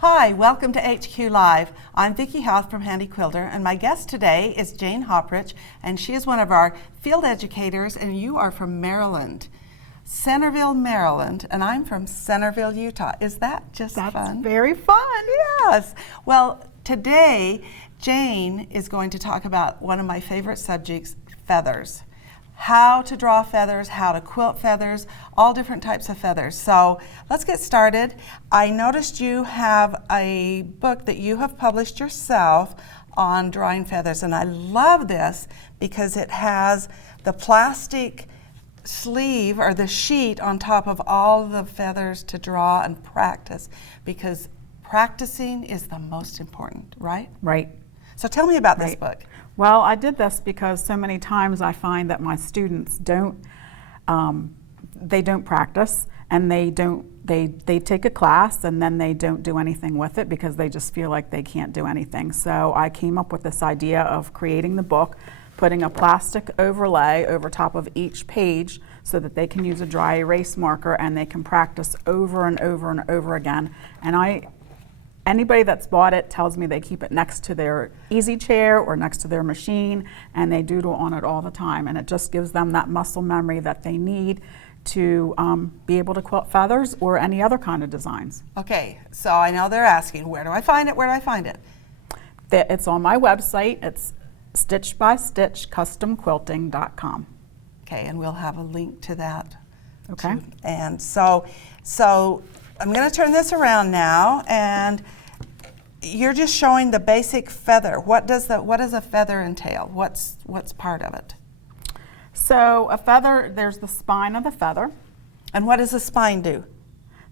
Hi, welcome to HQ Live. I'm Vicki Houth from Handi Quilter, and my guest today is Jane Hauprich, and she is one of our field educators, and you are from Maryland. Centerville, Maryland, and I'm from Centerville, Utah. Is that just fun? That's very fun. Yes. Well, today, Jane is going to talk about one of my favorite subjects, feathers. How to draw feathers, how to quilt feathers, all different types of feathers. So let's get started. I noticed you have a book that you have published yourself on drawing feathers, and I love this because it has the plastic sleeve or the sheet on top of all the feathers to draw and practice, because practicing is the most important, right? Right. So tell me about this book. Well, I did this because so many times I find that my students don't practice, and they take a class and then they don't do anything with it because they just feel like they can't do anything. So I came up with this idea of creating the book, putting a plastic overlay over top of each page so that they can use a dry erase marker and they can practice over and over and over again. And anybody that's bought it tells me they keep it next to their easy chair or next to their machine, and they doodle on it all the time, and it just gives them that muscle memory that they need to be able to quilt feathers or any other kind of designs. Okay, so I know they're asking, where do I find it? Where do I find it? It's on my website. It's stitchbystitchcustomquilting.com. Okay, and we'll have a link to that. Okay. And so I'm going to turn this around now, and you're just showing the basic feather. What does a feather entail? What's part of it? So a feather, there's the spine of the feather. And what does the spine do?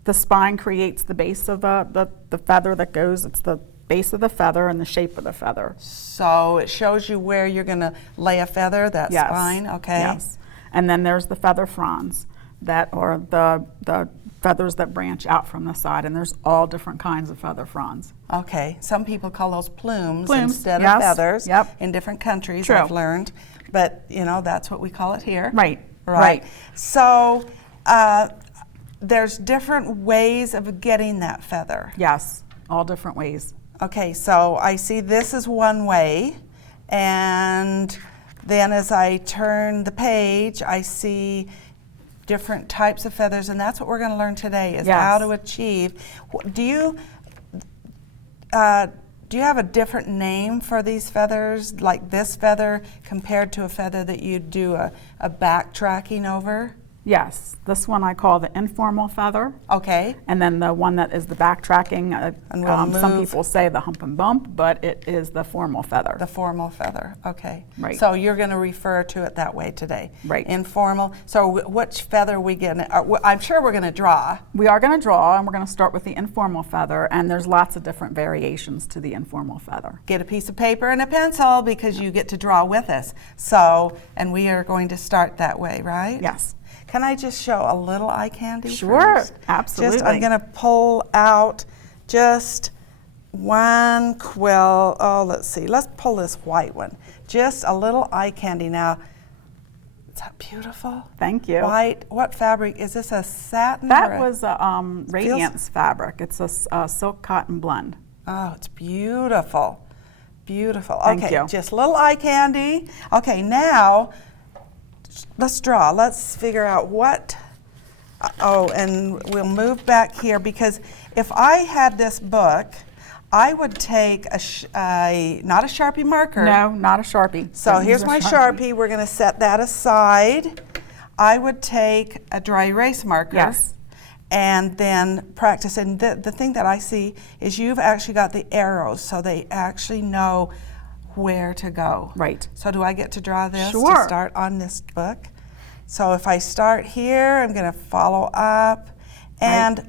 The spine creates the base of the feather that goes. It's the base of the feather and the shape of the feather. So it shows you where you're going to lay a feather, that Yes. spine, okay? Yes. And then there's the feather fronds that are the feathers that branch out from the side, and there's all different kinds of feather fronds. Okay, some people call those plumes instead yes. of feathers. Yep. In different countries, True. I've learned, but that's what we call it here. Right. So there's different ways of getting that feather. Yes, all different ways. Okay, so I see this is one way, and then as I turn the page, I see different types of feathers, and that's what we're going to learn today, is Yes. how to achieve. Do you have a different name for these feathers, like this feather compared to a feather that you do a backtracking over? Yes, this one I call the Informal Feather. Okay. And then the one that is the backtracking, And we'll some move. people say the hump and bump, but it is the Formal Feather. The formal feather, okay. Right. So you're going to refer to it that way today. Right. Informal. So which feather are we going to, I'm sure we're going to draw. We are going to draw, and we're going to start with the Informal Feather, and there's lots of different variations to the Informal Feather. Get a piece of paper and a pencil because you get to draw with us. So, and we are going to start that way, right? Yes. Can I just show a little eye candy Sure, first? absolutely. I'm going to pull out just one quill. Oh, let's see. Let's pull this white one. Just a little eye candy. Now, is that beautiful? Thank you. White. What fabric? Is this a satin? That was a Radiance fabric. It's a silk cotton blend. Oh, it's beautiful. Beautiful. Thank Okay, you. just a little eye candy. Okay, now let's draw. Let's figure out what. Oh, and we'll move back here, because if I had this book, I would take not a Sharpie marker. No, not a Sharpie. So Don't here's use a my Sharpie. We're going to set that aside. I would take a dry erase marker. Yes. And then practice. And the thing that I see is you've actually got the arrows, so they actually know where to go. Right. So do I get to draw this Sure. to start on this book? So if I start here, I'm going to follow up. And Right.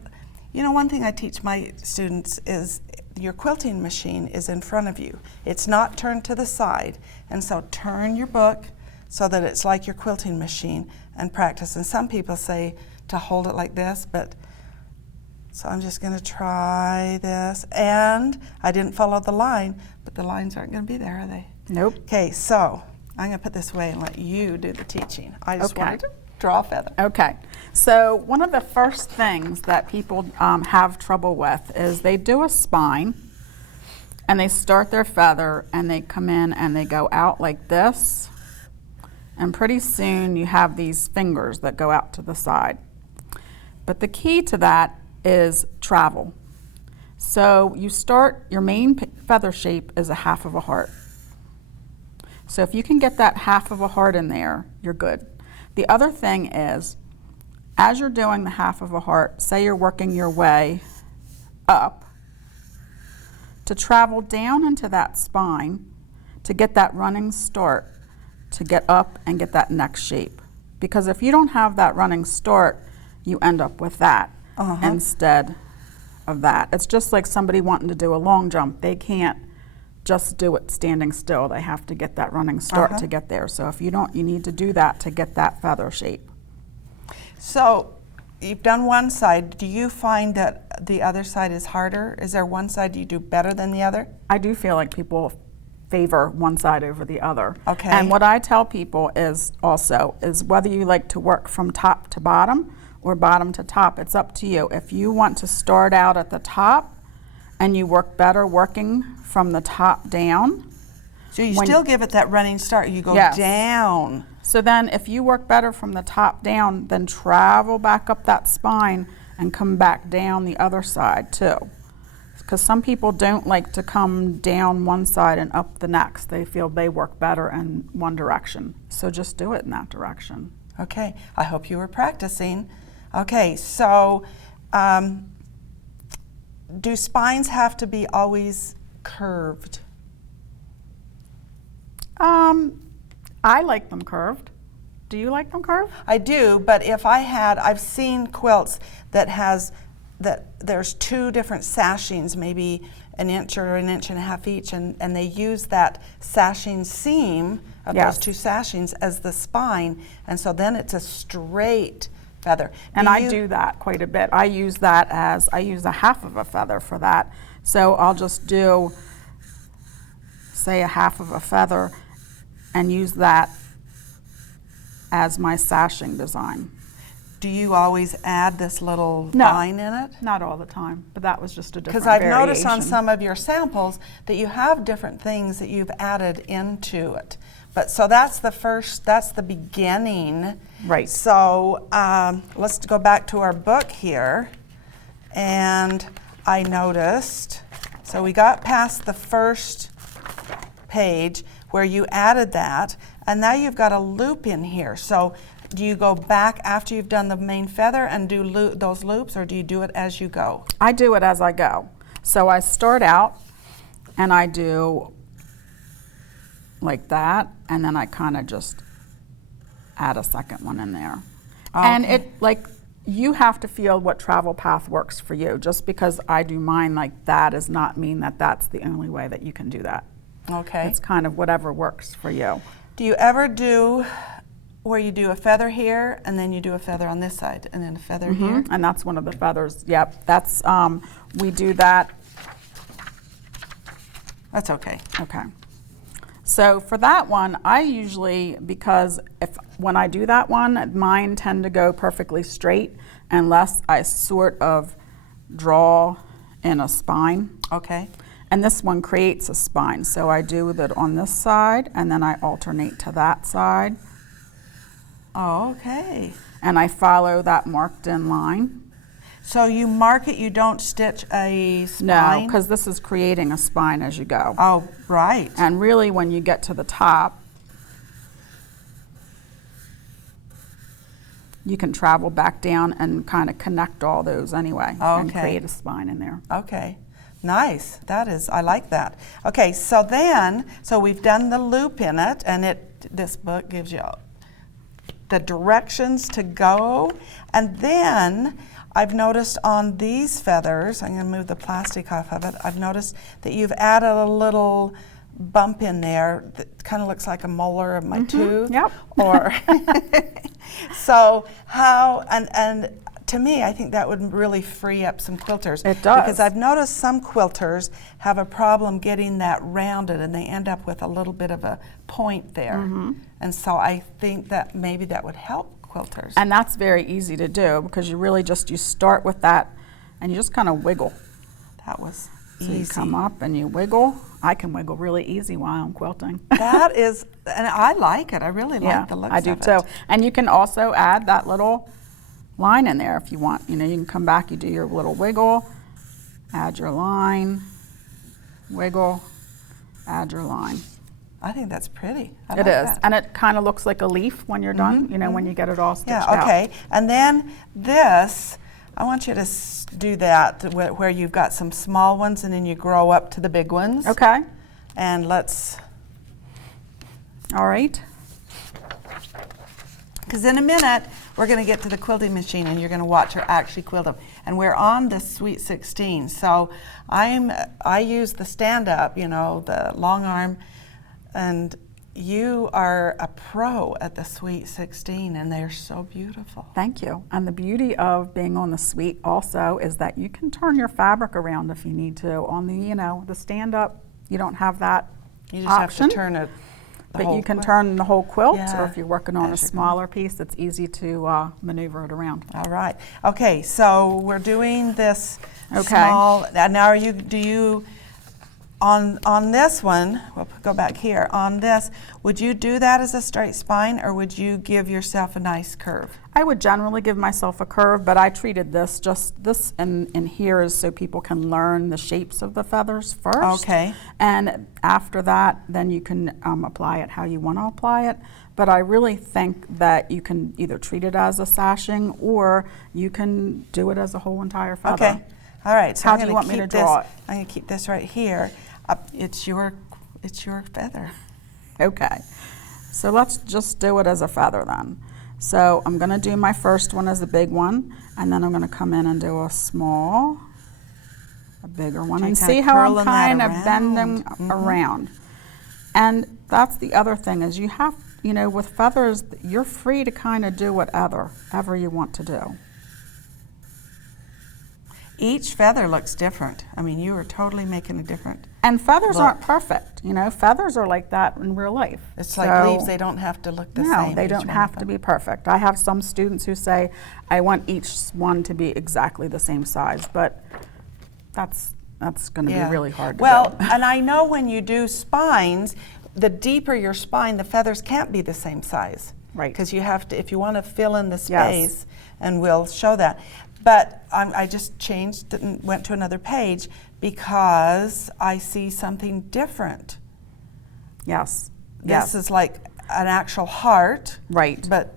you know, one thing I teach my students is your quilting machine is in front of you. It's not turned to the side. And so turn your book so that it's like your quilting machine and practice. And some people say to hold it like this, but so I'm just going to try this. And I didn't follow the line, but the lines aren't going to be there, are they? Nope. Okay, so I'm going to put this away and let you do the teaching. I just Okay. wanted to draw a feather. Okay, so one of the first things that people have trouble with is they do a spine and they start their feather and they come in and they go out like this, and pretty soon you have these fingers that go out to the side. But the key to that is travel. So you start, your main feather shape is a half of a heart. So if you can get that half of a heart in there, you're good. The other thing is, as you're doing the half of a heart, say you're working your way up, to travel down into that spine, to get that running start, to get up and get that next shape. Because if you don't have that running start, you end up with that instead of that. It's just like somebody wanting to do a long jump. They can't just do it standing still. They have to get that running start to get there. So if you don't, you need to do that to get that feather shape. So you've done one side. Do you find that the other side is harder? Is there one side you do better than the other? I do feel like people favor one side over the other. Okay. And what I tell people is also is whether you like to work from top to bottom or bottom to top, it's up to you. If you want to start out at the top and you work better working from the top down. So you still give it that running start. You go down. So then if you work better from the top down, then travel back up that spine and come back down the other side too. Because some people don't like to come down one side and up the next. They feel they work better in one direction. So just do it in that direction. Okay, I hope you were practicing. Okay, so do spines have to be always curved? I like them curved. Do you like them curved? I do, but if I had, I've seen quilts that there's two different sashings, maybe an inch or an inch and a half each, and they use that sashing seam of those two sashings as the spine, and so then it's a straight feather. And I do that quite a bit. I use a half of a feather for that. So I'll just do, say, a half of a feather and use that as my sashing design. Do you always add this little line in it? Not all the time, but that was just a different Because I've variation. noticed on some of your samples that you have different things that you've added into it. But so that's the beginning. Right. So let's go back to our book here. And I noticed, so we got past the first page where you added that, and now you've got a loop in here. So do you go back after you've done the main feather and do those loops, or do you do it as you go? I do it as I go. So I start out and I do like that, and then I kind of just add a second one in there. Okay. And it, like, you have to feel what travel path works for you. Just because I do mine like that does not mean that that's the only way that you can do that. Okay. It's kind of whatever works for you. Do you ever do where you do a feather here and then you do a feather on this side and then a feather here? And that's one of the feathers. Yep, that's we do that. That's okay. Okay. So for that one, I usually, because when I do that one, mine tend to go perfectly straight unless I sort of draw in a spine. Okay. And this one creates a spine. So I do that on this side and then I alternate to that side. Oh, okay. And I follow that marked in line. So you mark it, you don't stitch a spine? No, because this is creating a spine as you go. Oh, right. And really when you get to the top, you can travel back down and kind of connect all those anyway and create a spine in there. Okay. Nice. That is, I like that. Okay, so we've done the loop in it, and this book gives you the directions to go. And then I've noticed on these feathers, I'm going to move the plastic off of it, I've noticed that you've added a little bump in there that kind of looks like a molar of my tooth. Yep. Or so how, and to me, I think that would really free up some quilters. It does. Because I've noticed some quilters have a problem getting that rounded, and they end up with a little bit of a point there. And so I think that maybe that would help quilters. And that's very easy to do because you really just, you start with that and you just kind of wiggle. That was So easy. you come up and you wiggle. I can wiggle really easy while I'm quilting. That is, and I like it. I really Yeah, like the looks I do of too. it. And you can also add that little line in there if you want. You know, you can come back, you do your little wiggle, add your line, wiggle, add your line. I think that's pretty. I It like is, that. and it kind of looks like a leaf when you're done, you know, when you get it all stitched Yeah, out. okay. And then this, I want you to do that where you've got some small ones and then you grow up to the big ones. Okay, And let's, all right. because in a minute, we're going to get to the quilting machine and you're going to watch her actually quilt them. And we're on the Sweet 16. So I use the stand-up, you know, the long arm, and you are a pro at the Sweet 16, and they're so beautiful. Thank you. And the beauty of being on the suite also is that you can turn your fabric around if you need to. On the, you know, the stand-up, you don't have that You just option. have to turn it. But you can turn the whole quilt, Yeah, or if you're working on a as you're smaller piece, it's easy to maneuver it around. All right. Okay, so we're doing this Okay. small. Now, do you on this one? We'll go back here. On this, would you do that as a straight spine, or would you give yourself a nice curve? I would generally give myself a curve, but I treated this in here is so people can learn the shapes of the feathers first. Okay. And after that, then you can apply it how you want to apply it. But I really think that you can either treat it as a sashing or you can do it as a whole entire feather. Okay. All right. So How I'm do you gonna want me to keep draw this, it? I'm going to keep this right here. It's your feather. Okay, so let's just do it as a feather then. So I'm going to do my first one as a big one, and then I'm going to come in and do a small, a bigger one, You're and kinda see how I'm curling that kind of around. bending around. And that's the other thing is you have, you know, with feathers, you're free to kind of do whatever you want to do. Each feather looks different. I mean, you are totally making a different. And feathers aren't Look. perfect, you know. Feathers are like that in real life. It's like So- leaves; they don't have to look the No, same. they each don't one have of to them. be perfect. I have some students who say, I want each one to be exactly the same size, but that's going to be really hard to Well, do. and I know when you do spines, the deeper your spine, the feathers can't be the same size. Right. Because you have to, if you want to fill in the Yes. space, and we'll show that. But I just changed and went to another page because I see something different. Yes, This yes, is like an actual heart. right. But,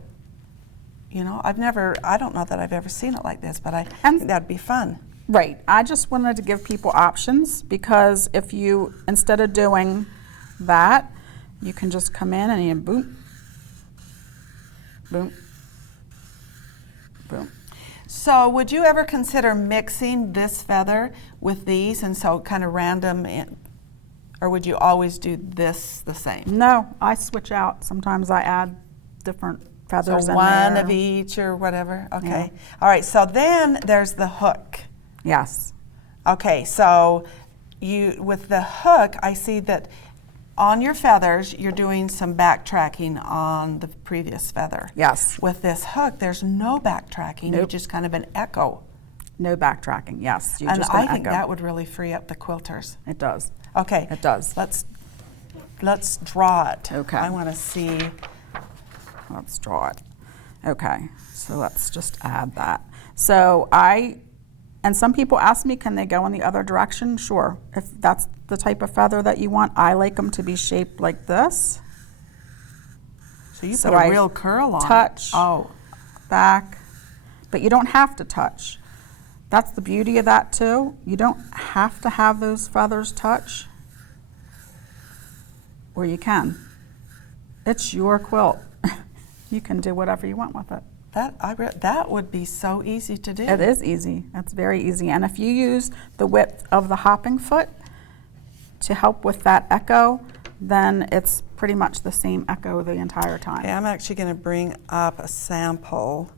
you know, I don't know that I've ever seen it like this, but I And- think that'd be fun. Right. I just wanted to give people options because if you, instead of doing that, you can just come in and you boom, boom, boom. So would you ever consider mixing this feather with these and so kind of random, or would you always do this the same? No, I switch out. Sometimes I add different feathers So in one there. of each or whatever? Okay. All right, so then there's the hook. Yes. Okay, so with the hook, I see that on your feathers, you're doing some backtracking on the previous feather. Yes. With this hook, there's no backtracking. You Nope. just kind of an echo. No backtracking. Yes. You And just I an think echo. that would really free up the quilters. It does. Okay. It does. Let's draw it. Okay. I want to see. Let's draw it. Okay, so let's just add that. So and some people ask me, can they go in the other direction? Sure, if that's the type of feather that you want. I like them to be shaped like this. So you So put a I real curl on touch. it. Oh, Back, but you don't have to touch. That's the beauty of that too. You don't have to have those feathers touch, or you can. It's your quilt. You can do whatever you want with it. That would be so easy to do. It is easy. It's very easy. And if you use the width of the hopping foot to help with that echo, then it's pretty much the same echo the entire time. Okay, I'm actually going to bring up a sample,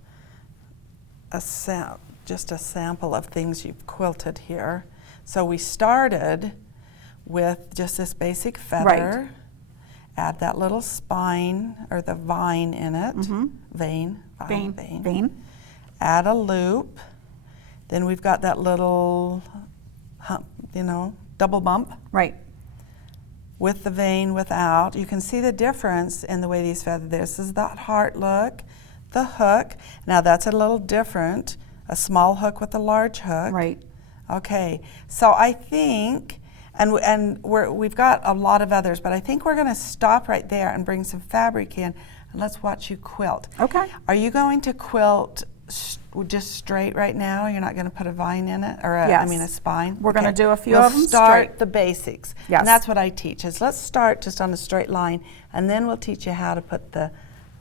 just a sample of things you've quilted here. So we started with just this basic feather. Right. Add that little spine or the vine in it. Vein. Add a loop. Then we've got that little hump, double bump. Right. With the vein without. You can see the difference in the way these feathers. This is that heart look, the hook. Now that's a little different. A small hook with a large hook. Right. Okay, so I think, we've got a lot of others, but I think we're going to stop right there and bring some fabric in, and let's watch you quilt. Okay. Are you going to quilt just straight right now? You're not going to put a vine in it, or a spine? We're going to do a few we'll of them start straight. the basics. Yes. And that's what I teach, is let's start just on a straight line, and then we'll teach you how to put the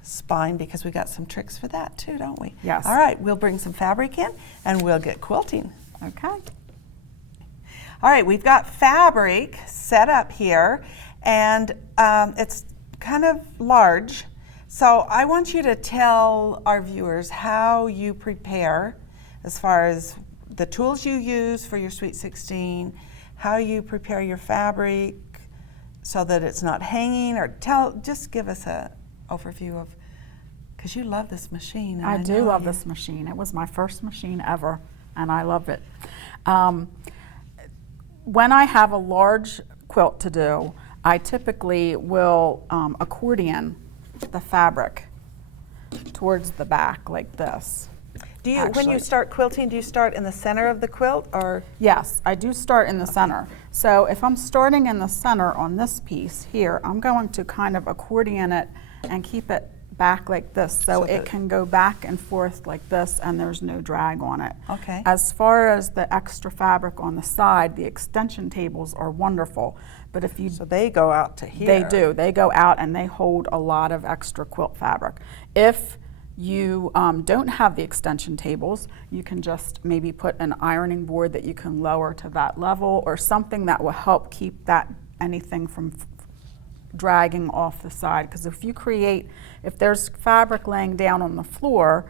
spine, because we got some tricks for that too, don't we? Yes. All right, we'll bring some fabric in, and we'll get quilting. Okay. All right, we've got fabric set up here, and it's kind of large. So I want you to tell our viewers how you prepare as far as the tools you use for your Sweet 16, how you prepare your fabric so that it's not hanging, or just give us an overview of, because you love this machine. And I do love this machine. It was my first machine ever, and I love it. When I have a large quilt to do, I typically will accordion the fabric towards the back like this. Do you, when you start quilting, do you start in the center of the quilt, or? Yes, I do start in the center. So if I'm starting in the center on this piece here, I'm going to kind of accordion it and keep it back like this, so it can go back and forth like this, and there's no drag on it. Okay. As far as the extra fabric on the side, the extension tables are wonderful, but if you So they go out to here. They do. They go out and they hold a lot of extra quilt fabric. If you don't have the extension tables, you can just maybe put an ironing board that you can lower to that level, or something that will help keep anything from dragging off the side. Because if there's fabric laying down on the floor,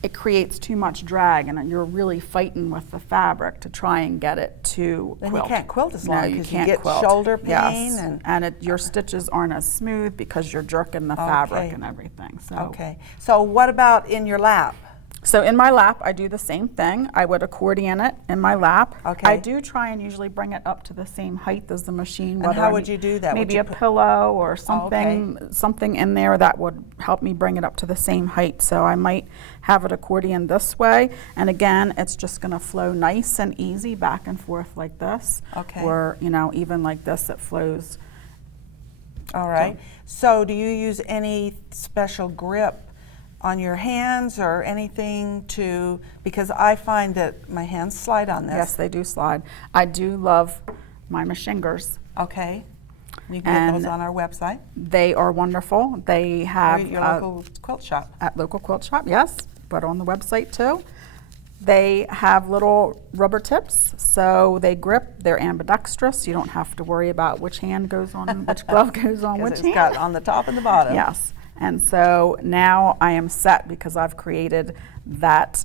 it creates too much drag, and you're really fighting with the fabric to try and get it to quilt. Then you can't quilt as long, No, you because can't you get quilt. shoulder pain. Yes. And your stitches aren't as smooth because you're jerking the fabric and everything. So. Okay. So what about in your lap? So in my lap, I do the same thing. I would accordion it in my lap. Okay. I do try and usually bring it up to the same height as the machine. And how would you do that? Maybe a pillow or something in there that would help me bring it up to the same height. So I might have it accordion this way. And again, it's just going to flow nice and easy back and forth like this. Okay. Or, even like this, it flows. All right. So do you use any special grip on your hands or anything because I find that my hands slide on this. Yes, they do slide. I do love my machingers. Okay. You can get those on our website. They are wonderful. They have your local quilt shop. At local quilt shop, yes, but on the website too. They have little rubber tips, so they grip. They're ambidextrous. You don't have to worry about which hand goes on, which glove goes on which hand. It's got on the top and the bottom. Yes. And so now I am set because I've created that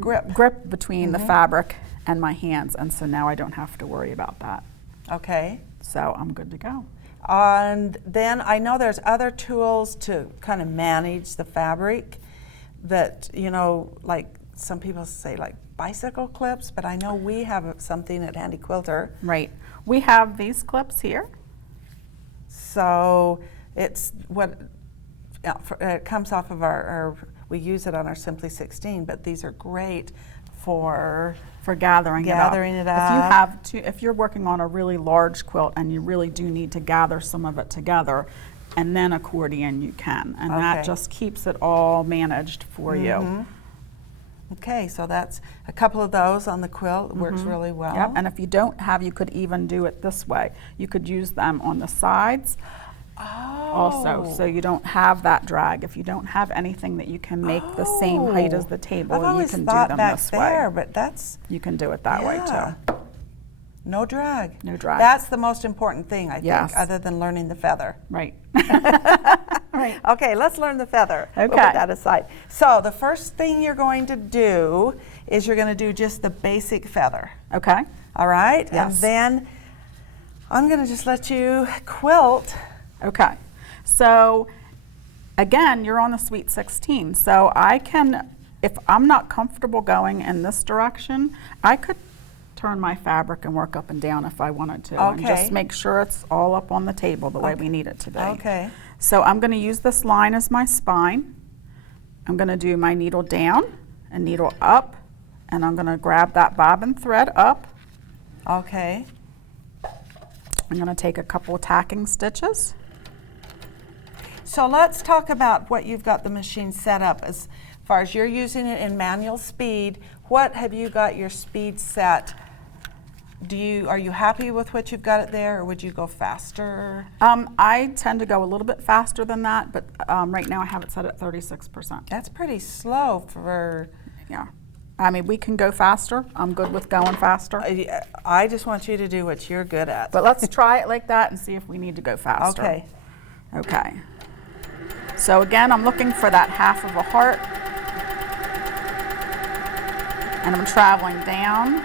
grip between the fabric and my hands, and so now I don't have to worry about that. Okay. So I'm good to go. And then I know there's other tools to kind of manage the fabric that, like some people say like bicycle clips, but I know we have something at Handi Quilter. Right. We have these clips here. So it's it comes off of we use it on our Simply 16, but these are great for gathering it up. If you're working on a really large quilt and you really do need to gather some of it together and then accordion, you can, and that just keeps it all managed for you. Okay, so that's a couple of those on the quilt. It works really well. Yep. And if you don't have, you could even do it this way. You could use them on the sides also, so you don't have that drag. If you don't have anything that you can make the same height as the table, I've you always can do thought them back this there, way. but that's You can do it that way yeah. too. No drag. No drag. That's the most important thing, I think, Yes. other than learning the feather. Right. Right. Okay, let's learn the feather. Okay. We'll put that aside. So the first thing you're going to do is you're going to do just the basic feather. Okay. All right? Yes. And then I'm going to just let you quilt. Okay. So again, you're on the Sweet 16. So I can, if I'm not comfortable going in this direction, I could turn my fabric and work up and down if I wanted to. And Okay. just make sure it's all up on the table the way we need it to be. Okay. So I'm going to use this line as my spine. I'm going to do my needle down and needle up, and I'm going to grab that bobbin thread up. Okay. I'm going to take a couple of tacking stitches. So let's talk about what you've got the machine set up as far as you're using it in manual speed. What have you got your speed set? Are you happy with what you've got it there, or would you go faster? I tend to go a little bit faster than that, but right now I have it set at 36%. That's pretty slow for. Yeah. I mean, we can go faster. I'm good with going faster. I just want you to do what you're good at. But let's try it like that and see if we need to go faster. Okay. Okay. So again, I'm looking for that half of a heart. And I'm traveling down.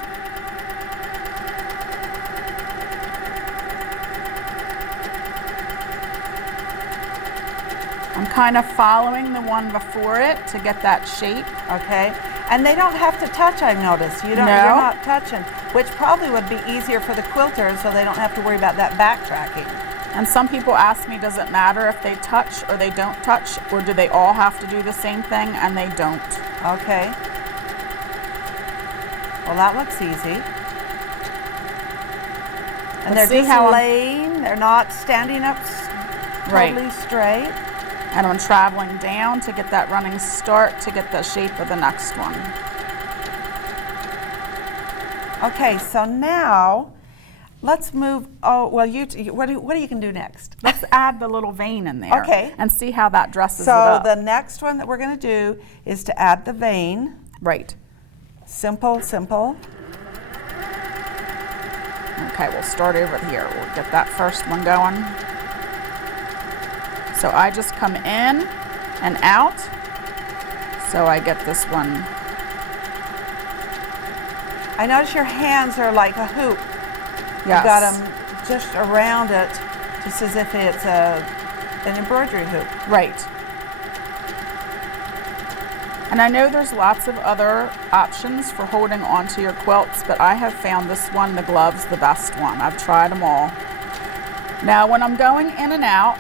I'm kind of following the one before it to get that shape. Okay. And they don't have to touch, I've noticed. You're No. not touching, which probably would be easier for the quilters so they don't have to worry about that backtracking. And some people ask me, does it matter if they touch or they don't touch, or do they all have to do the same thing? And they don't. Okay. Well, that looks easy. And Let's they're see just how laying, they're not standing up Right. totally straight. And I'm traveling down to get that running start to get the shape of the next one. Okay, so now let's move. Oh, well, what do you can do next? Let's add the little vein in there. Okay. And see how that dresses it So up. the next one that we're going to do is to add the vein. Right. Simple, simple. Okay, we'll start over here. We'll get that first one going. So I just come in and out. So I get this one. I notice your hands are like a hoop. Yes. You've got them just around it, just as if it's an embroidery hoop. Right. And I know there's lots of other options for holding onto your quilts, but I have found this one, the gloves, the best one. I've tried them all. Now, when I'm going in and out,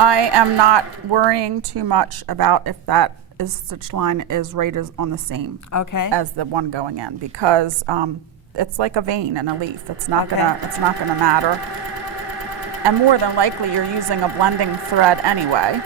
I am not worrying too much about if that stitch line is right on the same as the one going in, because it's like a vein and a leaf. It's not gonna matter. And more than likely, you're using a blending thread anyway.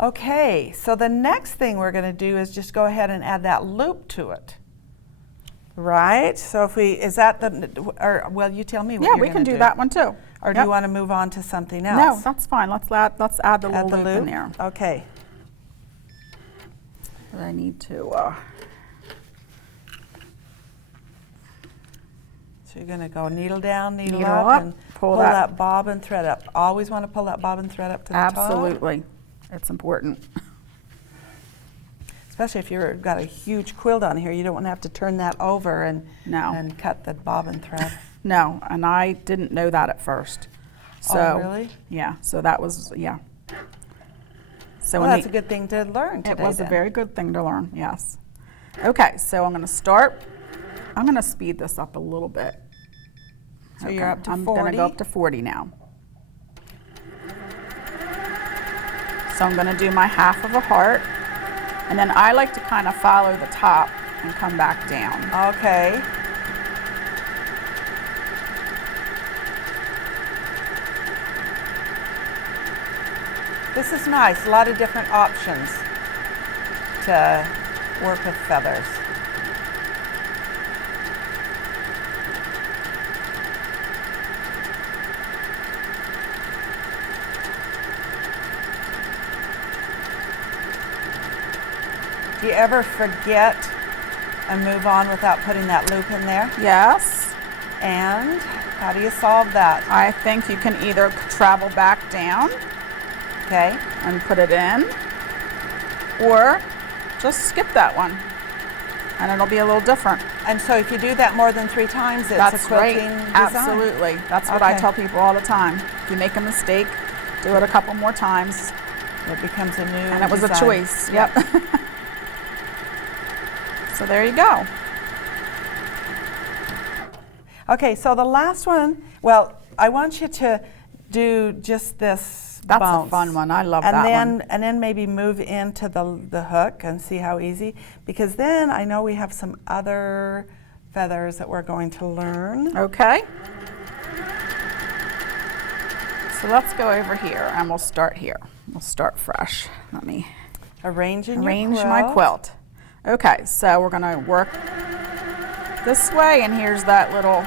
Okay, so the next thing we're going to do is just go ahead and add that loop to it. Right? So if well, you tell me what Yeah, you're we going to can do that one too. Or do Yep. you want to move on to something else? No, that's fine. Let's add the little Add the loop in there. Okay. I need to. So you're going to go needle down, needle Needle up, up, and pull pull that- that bobbin thread up. Always want to pull that bobbin thread up to the top. Absolutely. It's important. Especially if you've got a huge quilt on here, you don't want to have to turn that over and cut the bobbin thread. No, and I didn't know that at first. So, Oh, really? Yeah, so that was, yeah. So Well, that's a good thing to learn today. It was then. a very good thing to learn, yes. Okay, so I'm going to start. I'm going to speed this up a little bit. So you're up to 40? I'm going to go up to 40 now. So I'm going to do my half of a heart, and then I like to kind of follow the top and come back down. Okay. This is nice, a lot of different options to work with feathers. Do you ever forget and move on without putting that loop in there? Yes. And how do you solve that? I think you can either travel back down, Okay. and put it in, or just skip that one, and it'll be a little different. And so if you do that more than 3 times, it's That's a quilting right. design. Absolutely. That's what I Okay. tell people all the time. If you make a mistake, do it a couple more times. It becomes a new And it was design. a choice. Yep. So there you go. Okay, so the last one, well, I want you to do just this That's bounce. a fun one. I love and that then, one. And then maybe move into the hook and see how easy, because then I know we have some other feathers that we're going to learn. Okay. So let's go over here and we'll start here. We'll start fresh. Let me Arrange my quilt. Okay, so we're gonna work this way, and here's that little,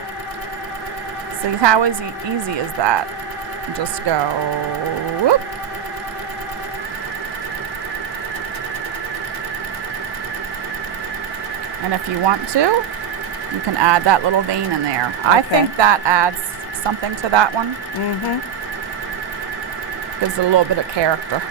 see how easy is that? Just go, whoop. And if you want to, you can add that little vein in there. I Okay. think that adds something to that one. Mm-hmm. Gives it a little bit of character.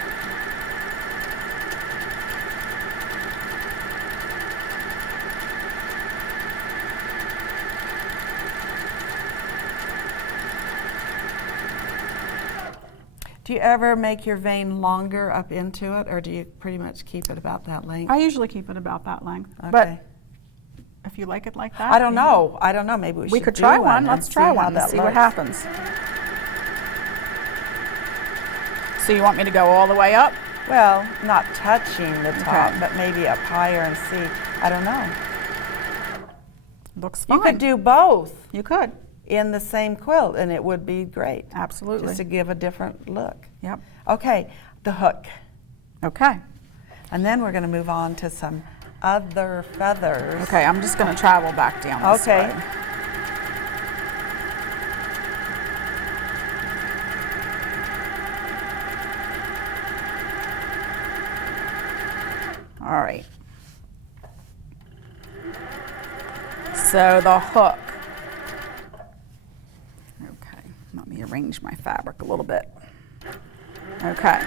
Do you ever make your vein longer up into it, or do you pretty much keep it about that length? I usually keep it about that length. Okay. But if you like it like that. I don't yeah. know. I don't know. Maybe we We should could do try one. and Let's see try how one and that see what looks. happens. So you want me to go all the way up? Well, not touching the top, Okay. but maybe up higher and see. I don't know. Looks fine. You could do both You could. in the same quilt, and it would be great. Absolutely. Just to give a different look. Yep. Okay, the hook. Okay. And then we're going to move on to some other feathers. Okay, I'm just going to travel back down this Okay. way. All right. So the hook. Okay, let me arrange my fabric a little bit. Okay.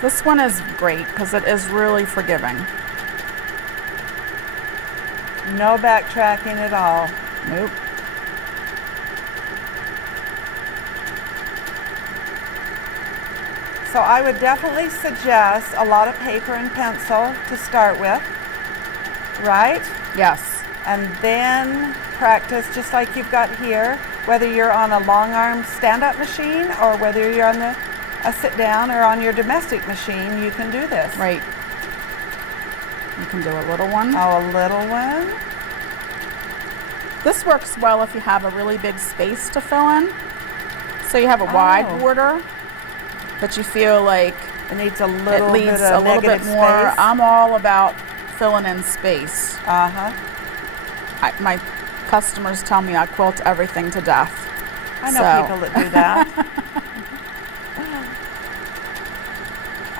This one is great because it is really forgiving. No backtracking at all. Nope. So I would definitely suggest a lot of paper and pencil to start with, right? Yes. And then practice just like you've got here, whether you're on a long arm stand-up machine or whether you're on a sit-down or on your domestic machine, you can do this. Right. You can do a little one. Oh, a little one. This works well if you have a really big space to fill in. So you have a wide Oh. border, but you feel like It needs a it little bit leaves of a little bit negative more. space. I'm all about filling in space. Uh-huh. My customers tell me I quilt everything to death. I know So- people that do that.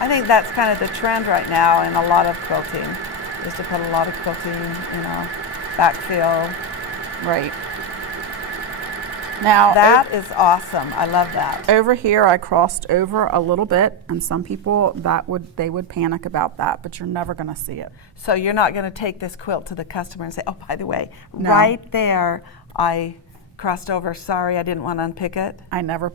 I think that's kind of the trend right now in a lot of quilting, is to put a lot of quilting, backfill. Right. Now, That is awesome. I love that. over here I crossed over a little bit, and some people they would panic about that, but you're never going to see it. So you're not going to take this quilt to the customer and say, oh, by the way, No. right there, I crossed over. Sorry, I didn't want to unpick it. I never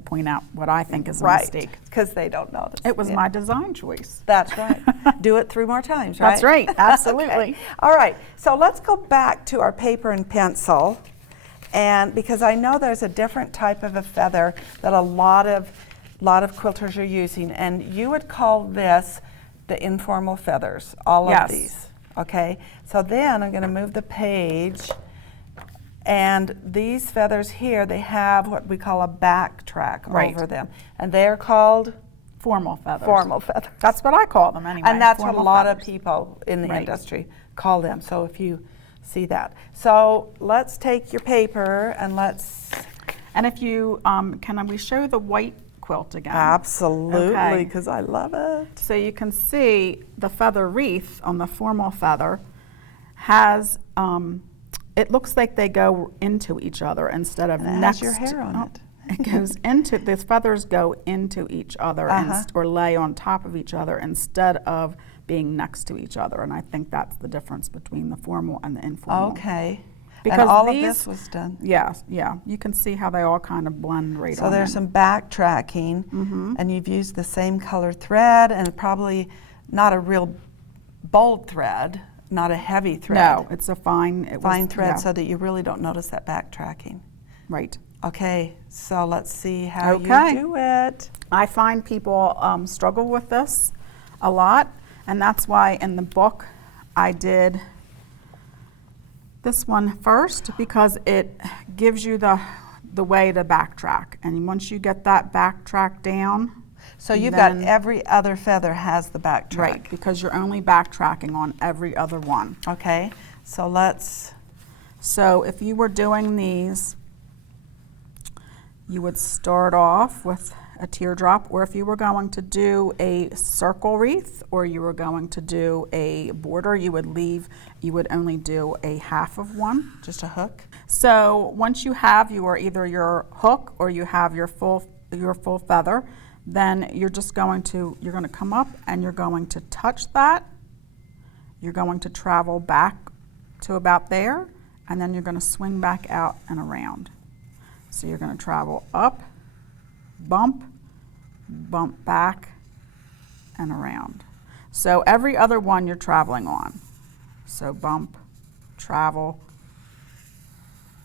point out what I think is a Right. mistake. Because they don't notice. It was Yeah. my design choice. That's right. Do it 3 more times, right? That's right, absolutely. Okay. All right, so let's go back to our paper and pencil. And because I know there's a different type of a feather that a lot of quilters are using, and you would call this the informal feathers, all Yes. of these. Okay, so then I'm going to move the page, And these feathers here, they have what we call a back track Right. over them. And they're called Formal feathers. formal feathers. That's what I call them anyway. And that's what a formal lot feathers. of people in the Right. industry call them. So if you see that. So let's take your paper and let's... And if you, can we show the white quilt again? Absolutely, Okay. because I love it. So you can see the feather wreath on the formal feather has, it looks like they go into each other instead of And it next. has your hair on it. It goes into, the feathers go into each other or lay on top of each other instead of being next to each other. And I think that's the difference between the formal and the informal. Okay. Because and all these, of this was done. Yes, yeah. You can see how they all kind of blend right on So there's in. some backtracking, and you've used the same color thread, and probably not a real bold thread, not a heavy thread. No, it's a fine, Fine thread, yeah, so that you really don't notice that backtracking. right. Okay, so let's see how Okay. you do it. I find people struggle with this a lot, and that's why in the book I did this one first, because it gives you the way to backtrack. And once you get that backtrack down, So you've got then- every other feather has the backtrack. right, because you're only backtracking on every other one. Okay, so let's, So if you were doing these, you would start off with a teardrop, or if you were going to do a circle wreath or you were going to do a border, you would only do a half of one. just a hook. So once you have either your hook or you have your full feather, then you're going to come up and you're going to touch that. You're going to travel back to about there, and then you're going to swing back out and around. So you're going to travel up, bump, bump back, and around. So every other one you're traveling on. So bump, travel,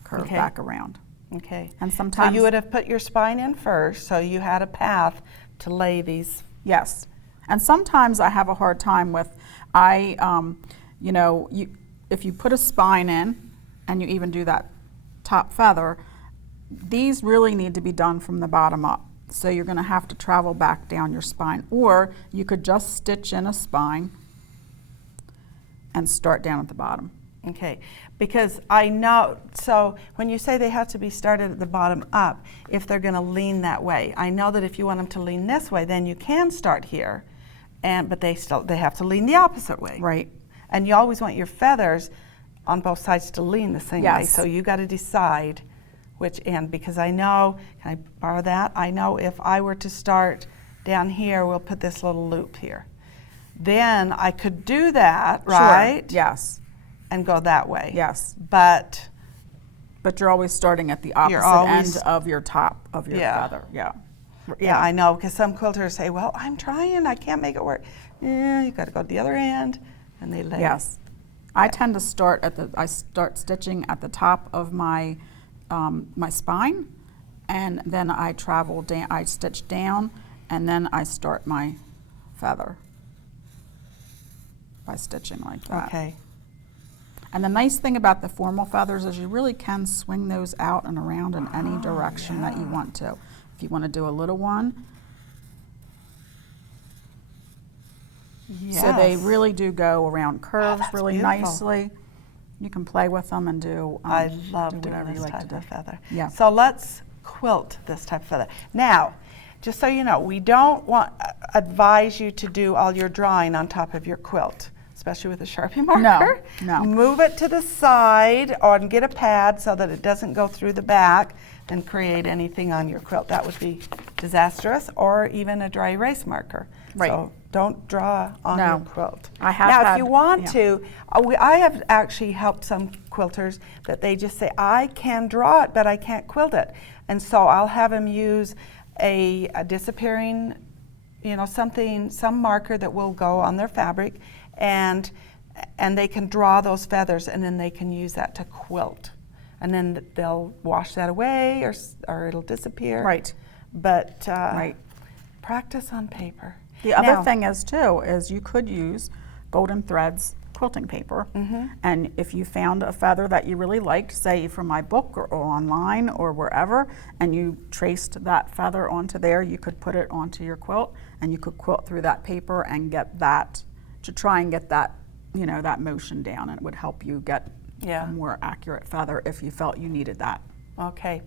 curve Okay. back around. Okay. And So sometimes you would have put your spine in first, so you had a path to lay these. yes. And sometimes I have a hard time with, if you put a spine in and you even do that top feather, these really need to be done from the bottom up. So you're going to have to travel back down your spine, or you could just stitch in a spine and start down at the bottom. Okay, because I know, so when you say they have to be started at the bottom up, if they're going to lean that way, I know that if you want them to lean this way, then you can start here, but they have to lean the opposite way. Right. And you always want your feathers on both sides to lean the same way. Yes. So you got to decide which end, because I know, can I borrow that? I know if I were to start down here, we'll put this little loop here. Then I could do that, right? Sure. Yes. And go that way. Yes. But But you're always starting at the opposite always- end of your top of your Yeah. feather. Yeah. yeah, I know, because some quilters say, well, I'm trying, I can't make it work. Yeah, you got to go to the other end, and they lay. Yes. I tend to start I start stitching at the top of my my spine, and then I travel down, I stitch down, and then I start my feather by stitching like that. Okay. And the nice thing about the formal feathers is you really can swing those out and around in any direction that you want to. If you want to do a little one. Yes. So they really do go around curves that's really beautiful. nicely. You can play with them and do I love do doing whatever you this like type to do. of feather. Yeah. So let's quilt this type of feather. Now, just so you know, we don't advise you to do all your drawing on top of your quilt, especially with a Sharpie marker. no. Move it to the side and get a pad so that it doesn't go through the back and create anything on your quilt. That would be disastrous, or even a dry erase marker. Right. So don't draw on No. your quilt. I have now, had- if you want yeah. to, I have actually helped some quilters that they just say, I can draw it, but I can't quilt it. And so I'll have them use a disappearing, some marker that will go on their fabric, and they can draw those feathers, and then they can use that to quilt. And then they'll wash that away, or it'll disappear. Right. But Right. practice on paper. The other Now- thing is too, is you could use golden threads quilting paper. And if you found a feather that you really liked, say from my book or online or wherever, and you traced that feather onto there, you could put it onto your quilt and you could quilt through that paper and get that, to try and get that, you know, that motion down, and it would help you get a more accurate feather if you felt you needed that. Okay.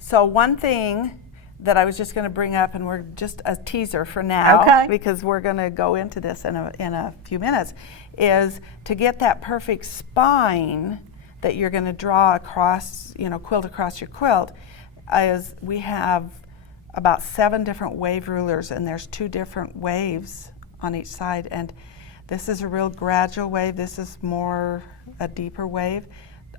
So one thing that I was just going to bring up, and we're just a teaser for now, because we're going to go into this in a few minutes, is to get that perfect spine that you're going to draw across, you know, quilt across your quilt, is we have about 7 different wave rulers, and there's 2 different waves on each side, and this is a real gradual wave. This is more a deeper wave.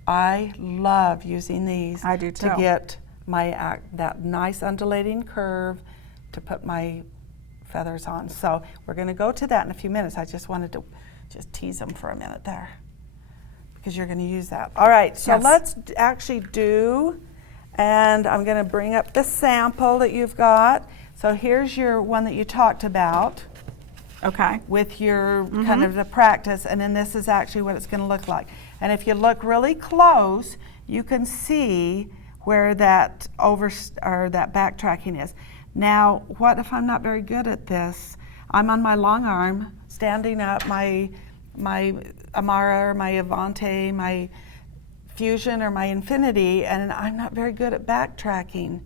I love using these. I do too. To get my that nice undulating curve to put my feathers on. So we're going to go to that in a few minutes. I just wanted to just tease them for a minute there because you're going to use that. All right, so let's actually do, and I'm going to bring up the sample that you've got. So here's your one that you talked about. Okay. With your kind of the practice, and then this is actually what it's going to look like. And if you look really close, you can see where that that backtracking is. Now, what if I'm not very good at this? I'm on my long arm, standing up my Amara or my Avante, my Fusion or my Infinity, and I'm not very good at backtracking.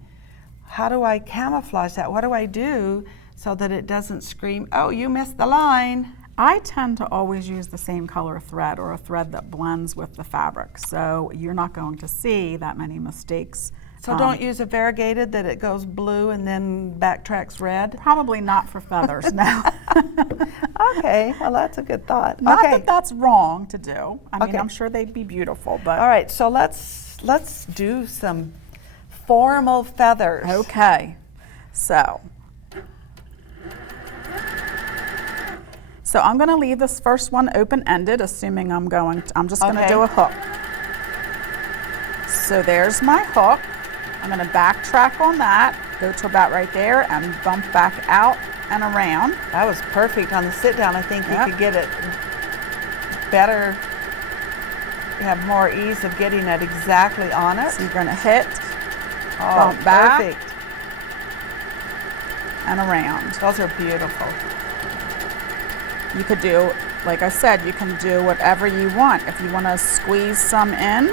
How do I camouflage that? What do I do so that it doesn't scream, oh, you missed the line? I tend to always use the same color thread, or a thread that blends with the fabric, so you're not going to see that many mistakes. So don't use a variegated that it goes blue and then backtracks red? Probably not for feathers, no. Okay, well that's a good thought. Not okay. that that's wrong to do. I mean, I'm sure they'd be beautiful, but. All right, so let's do some formal feathers. Okay, so I'm going to leave this first one open-ended, assuming I'm just going to do a hook. So there's my hook. I'm going to backtrack on that, go to about right there, and bump back out and around. That was perfect on the sit down. I think you could get it better. You have more ease of getting it exactly on it. So you're going to hit, bump back, perfect. And around. Those are beautiful. You could do, like I said, you can do whatever you want. If you want to squeeze some in,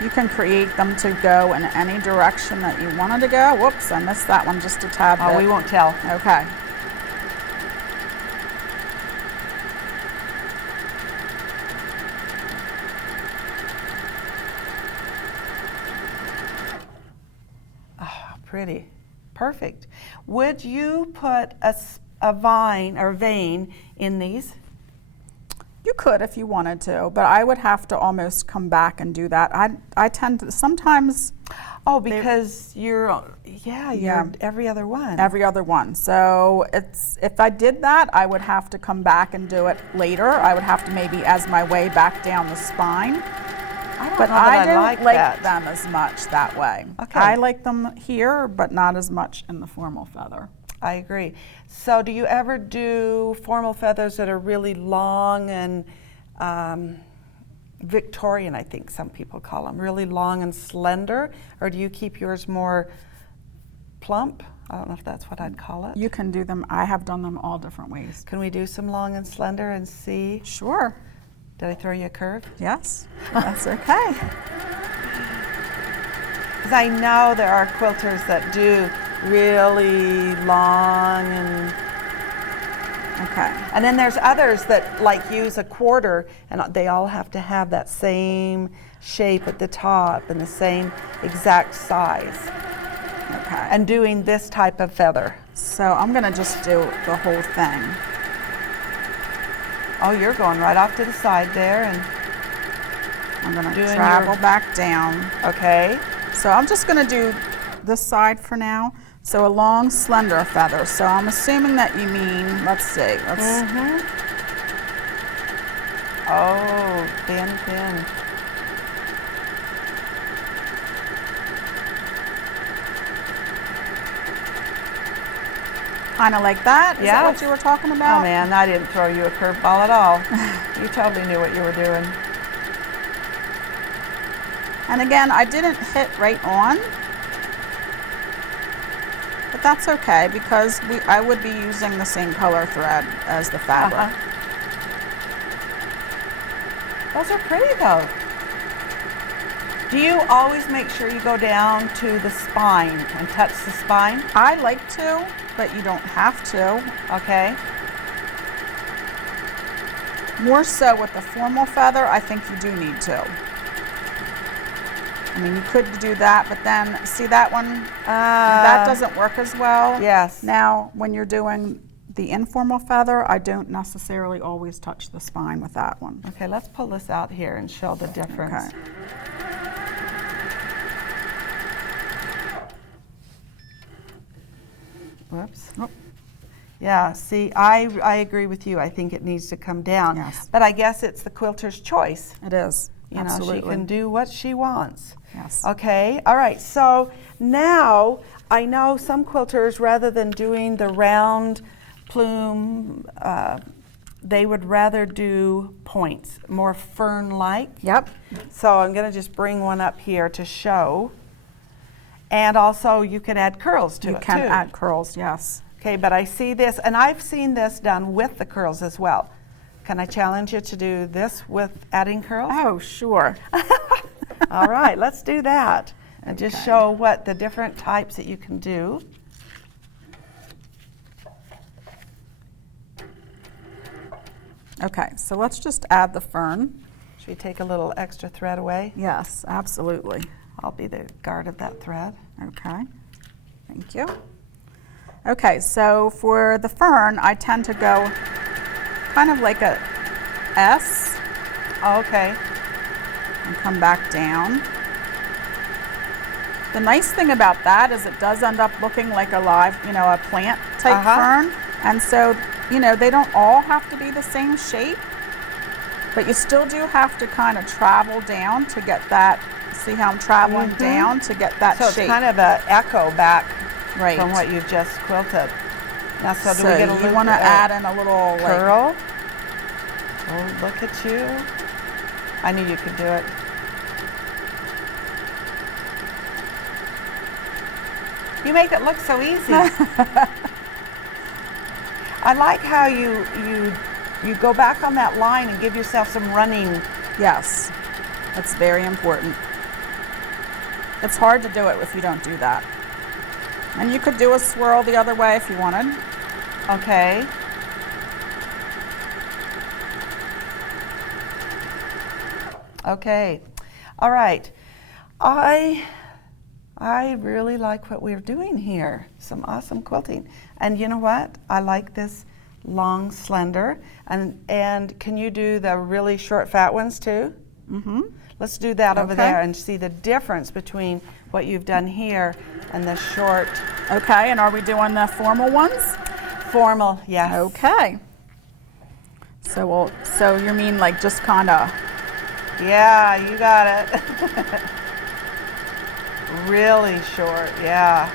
you can create them to go in any direction that you wanted to go. Whoops, I missed that one just a tad bit. Oh, we won't tell. Okay. Oh, pretty. Perfect. Would you put a vine or vein in these? You could if you wanted to, but I would have to almost come back and do that. I tend to sometimes. Oh, because you're every other one. Every other one. So if I did that, I would have to come back and do it later. I would have to maybe as my way back down the spine. But I don't like them as much that way. Okay. I like them here, but not as much in the formal feather. I agree. So do you ever do formal feathers that are really long and Victorian, I think some people call them, really long and slender? Or do you keep yours more plump? I don't know if that's what I'd call it. You can do them. I have done them all different ways. Can we do some long and slender and see? Sure. Did I throw you a curve? Yes, that's okay. Because I know there are quilters that do really long and and then there's others that like use a quarter, and they all have to have that same shape at the top and the same exact size. Okay. And doing this type of feather. So I'm going to just do the whole thing. Oh, you're going right off to the side there, and I'm going to travel back down. Okay. So I'm just going to do this side for now. So a long, slender feather. So I'm assuming that you mean, let's see. Oh, thin. Kind of like that? Is that Yes. what you were talking about? Oh man, I didn't throw you a curveball at all. You totally knew what you were doing. And again, I didn't hit right on, but that's okay because I would be using the same color thread as the fabric. Those are pretty though. Do you always make sure you go down to the spine and touch the spine? I like to, but you don't have to. Okay. More so with the formal feather, I think you do need to. I mean, you could do that, but then, see that one? That doesn't work as well. Yes. Now, when you're doing the informal feather, I don't necessarily always touch the spine with that one. Okay, let's pull this out here and show the difference. Okay. Whoops. Oh. Yeah, see, I agree with you. I think it needs to come down. Yes. But I guess it's the quilter's choice. It is. You Absolutely. know, she can do what she wants. Yes. Okay, all right, so now I know some quilters, rather than doing the round plume, they would rather do points, more fern-like. Yep. So I'm gonna just bring one up here to show. And also you can add curls to it too. You can add curls, yes. Okay, but I see this, and I've seen this done with the curls as well. Can I challenge you to do this with adding curls? Oh, sure. All right, let's do that and just Okay. show what the different types that you can do. Okay, so let's just add the fern. Should we take a little extra thread away? Yes, absolutely. I'll be the guard of that thread. Okay, thank you. Okay, so for the fern, I tend to go kind of like a S Oh, okay. and come back down. The nice thing about that is it does end up looking like a live, you know, a plant type fern. And so, you know, they don't all have to be the same shape, but you still do have to kind of travel down to get that. See how I'm traveling down to get that So shape. it's kind of an echo back Right. from what you've just quilted. Now, so do So we get a you little want to add in a little like, curl? Oh, look at you. I knew you could do it. You make it look so easy. I like how you go back on that line and give yourself some running. yes, that's very important. It's hard to do it if you don't do that. And you could do a swirl the other way if you wanted. Okay. Okay. All right. I really like what we're doing here. Some awesome quilting. And you know what? I like this long, slender. And can you do the really short, fat ones too? Mm-hmm. Let's do that over Okay. there and see the difference between what you've done here and the short. Okay, and are we doing the formal ones? Formal, yes. Okay. So so you mean like just kind of, Yeah, you got it. Really short, yeah.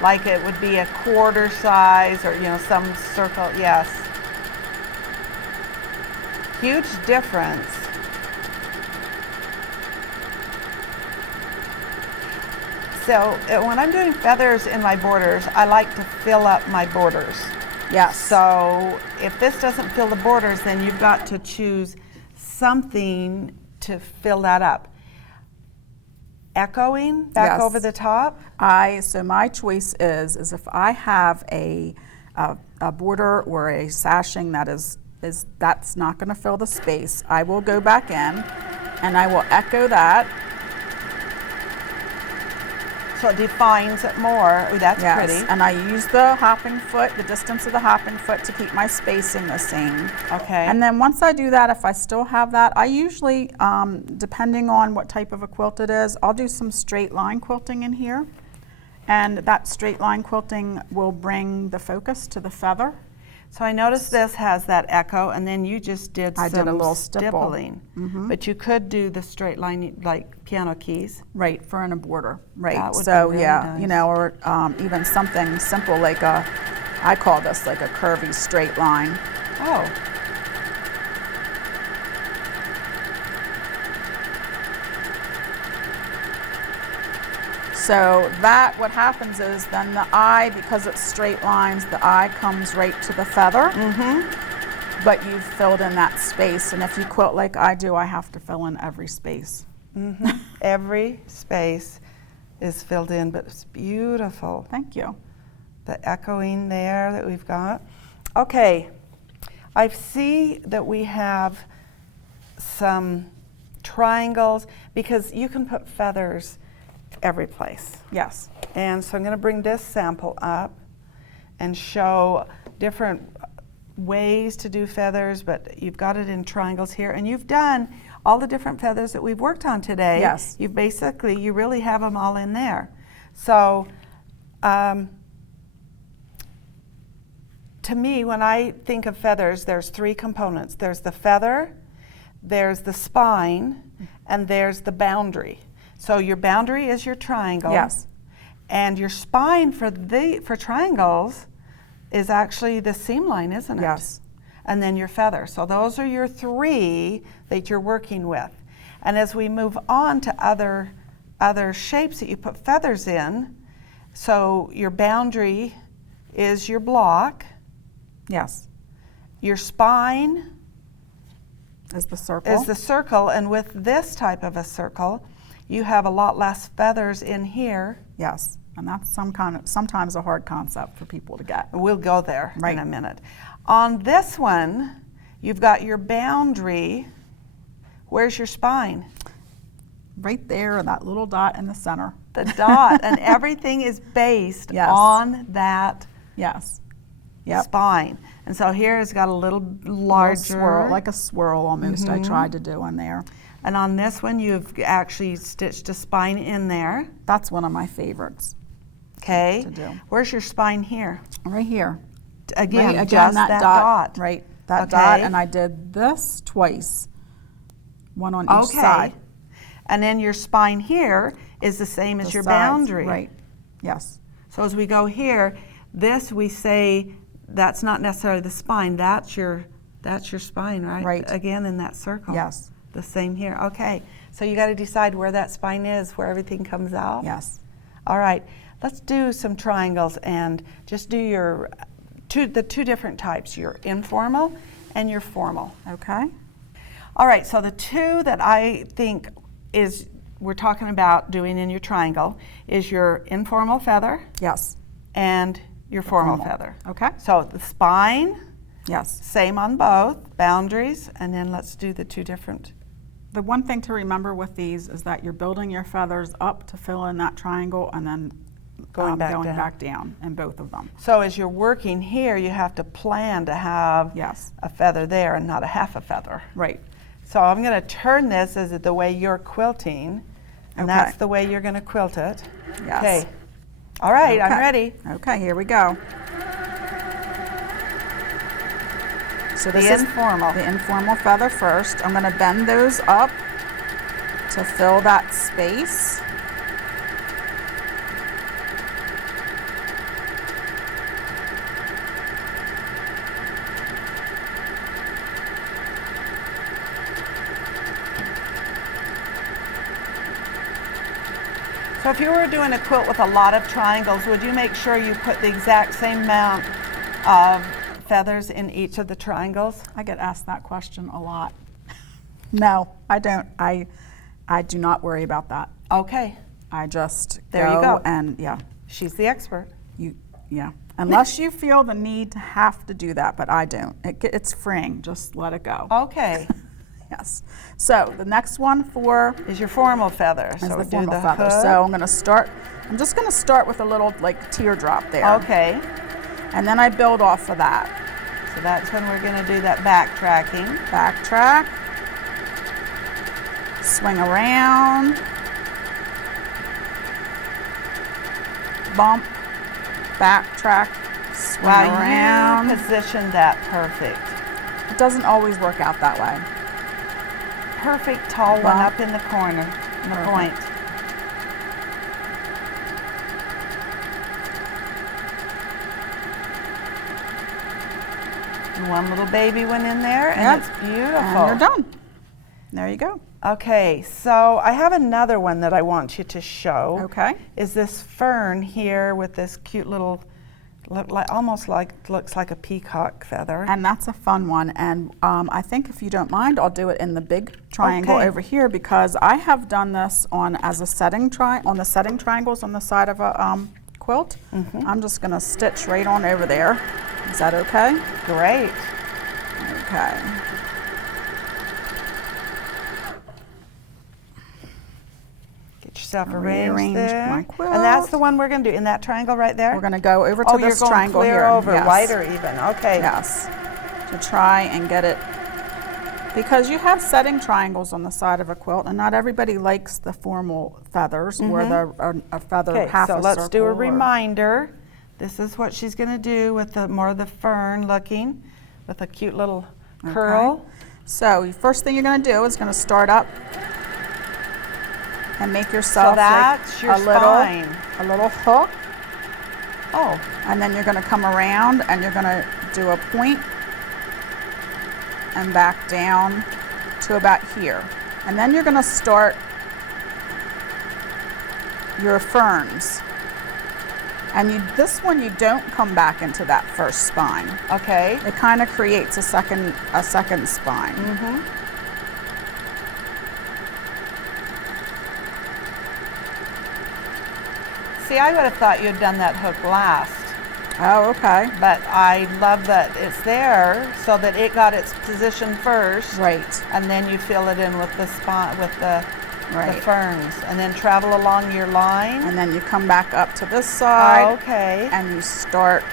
Like it would be a quarter size or, you know, some circle, yes. Huge difference. So when I'm doing feathers in my borders, I like to fill up my borders. yes. So if this doesn't fill the borders, then you've got to choose something to fill that up. Echoing back Yes. over the top. So my choice is if I have a border or a sashing that's not going to fill the space, I will go back in and I will echo that. So it defines it more. Ooh, that's Yes, pretty. and I use the hopping foot, the distance of the hopping foot to keep my spacing the same. Okay. And then once I do that, if I still have that, I usually, depending on what type of a quilt it is, I'll do some straight line quilting in here. And that straight line quilting will bring the focus to the feather. So I noticed this has that echo, and then you just did I some did a little stipple. stippling. But you could do the straight line like piano keys. Right, for a border. Right. That would So be really yeah, you nice. know, or even something simple like I call this like a curvy straight line. Oh. So that, what happens is then the eye, because it's straight lines, the eye comes right to the feather. But you've filled in that space, and if you quilt like I do, I have to fill in every space. Every space is filled in, but it's beautiful. Thank you. The echoing there that we've got. Okay, I see that we have some triangles because you can put feathers every place. Yes. And so I'm going to bring this sample up and show different ways to do feathers, but you've got it in triangles here, and you've done all the different feathers that we've worked on today. Yes. You really have them all in there. So to me, when I think of feathers, there's three components. There's the feather, there's the spine, and there's the boundary. So your boundary is your triangle. Yes. And your spine for triangles is actually the seam line, isn't it? Yes. And then your feather. So those are your three that you're working with. And as we move on to other shapes that you put feathers in, so your boundary is your block. Yes. Your spine Is the circle. is the circle, and with this type of a circle, you have a lot less feathers in here. Yes. And that's sometimes a hard concept for people to get. We'll go there Right. in a minute. On this one, you've got your boundary. Where's your spine? Right there, that little dot in the center. The dot, and everything is based Yes. on that Yes. Yep. spine. And so here it's got a little Little larger. swirl, like a swirl almost. I tried to do in there. And on this one, you've actually stitched a spine in there. That's one of my favorites. Okay. To do. Where's your spine here? Right here. Again, Right, just that dot. Right, that Okay. dot, and I did this twice, one on each Okay. side. And then your spine here is the same as The your sides, boundary. Right, yes, So as we go here, this we say that's not necessarily the spine. That's your spine, right? Right. Again in that circle. yes, The same here. Okay. So you got to decide where that spine is, where everything comes out. yes. All right. Let's do some triangles and just do the two different types, your informal and your formal. Okay, All right, so the two that I think we're talking about doing in your triangle is your informal feather yes, and your formal formal. feather. okay, So the spine, yes. same on both, boundaries, and then let's do the two different. The one thing to remember with these is that you're building your feathers up to fill in that triangle and then Going back down. back down in both of them. So as you're working here, you have to plan to have Yes, a feather there and not a half a feather. right, So I'm going to turn this as the way you're quilting, and Okay. that's the way you're going to quilt it. yes. Okay. All right, I'm Okay. ready. Okay, here we go. So this The is informal. the informal feather first. I'm going to bend those up to fill that space. So if you were doing a quilt with a lot of triangles, would you make sure you put the exact same amount of feathers in each of the triangles? I get asked that question a lot. No, I don't. I do not worry about that. Okay, I just There you go. and yeah, she's the expert. yeah. Unless you feel the need to have to do that, but I don't. It's freeing. Just let it go. Okay, Yes. So the next one for is your formal feather. is So the we do formal the feather. hook. So I'm just going to start with a little like teardrop there. Okay, And then I build off of that. so that's when we're going to do that backtracking. Backtrack. Swing around. Bump. Backtrack. swing Wow, around. you positioned that perfect. It doesn't always work out that way. Perfect tall one up in the corner, in the point. And one little baby one in there, and it's beautiful. And you're done. There you go. Okay, so I have another one that I want you to show. Okay. Is this fern here with this cute little, almost looks like a peacock feather. And that's a fun one. And I think if you don't mind, I'll do it in the big triangle over here, because I have done this on as a setting on the setting triangles on the side of a quilt. I'm just going to stitch right on over there. Is that okay? Great. Okay. Get yourself Rearrange arranged there. my quilt. And that's the one we're going to do in that triangle right there? We're going to go over to this triangle here. You're going clear over, Yes. wider even. Okay. Yes. To try and get it, because you have setting triangles on the side of a quilt, and not everybody likes the formal feathers or a feather half a so circle. let's do a reminder. This is what she's going to do with the more of the fern looking, with a cute little curl. So first thing you're going to do is going to start up and make yourself So that's like your a spine. little hook. Oh, And then you're going to come around and you're going to do a point and back down to about here. And then you're going to start your ferns. And this one you don't come back into that first spine. okay. It kind of creates a second spine. See, I would have thought you'd done that hook last, Oh, okay. but I love that it's there so that it got its position first. Right. And then you fill it in with the spot, with the Right. ferns, and then travel along your line. And then you come back up to this side Okay. and you start.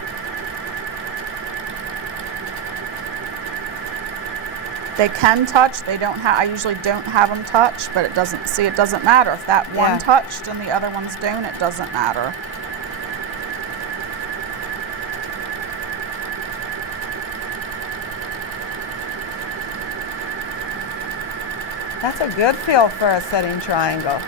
They can touch. They don't have. I usually don't have them touch, but it doesn't. See, it doesn't matter if that one touched and the other ones don't. It doesn't matter. That's a good feel for a setting triangle.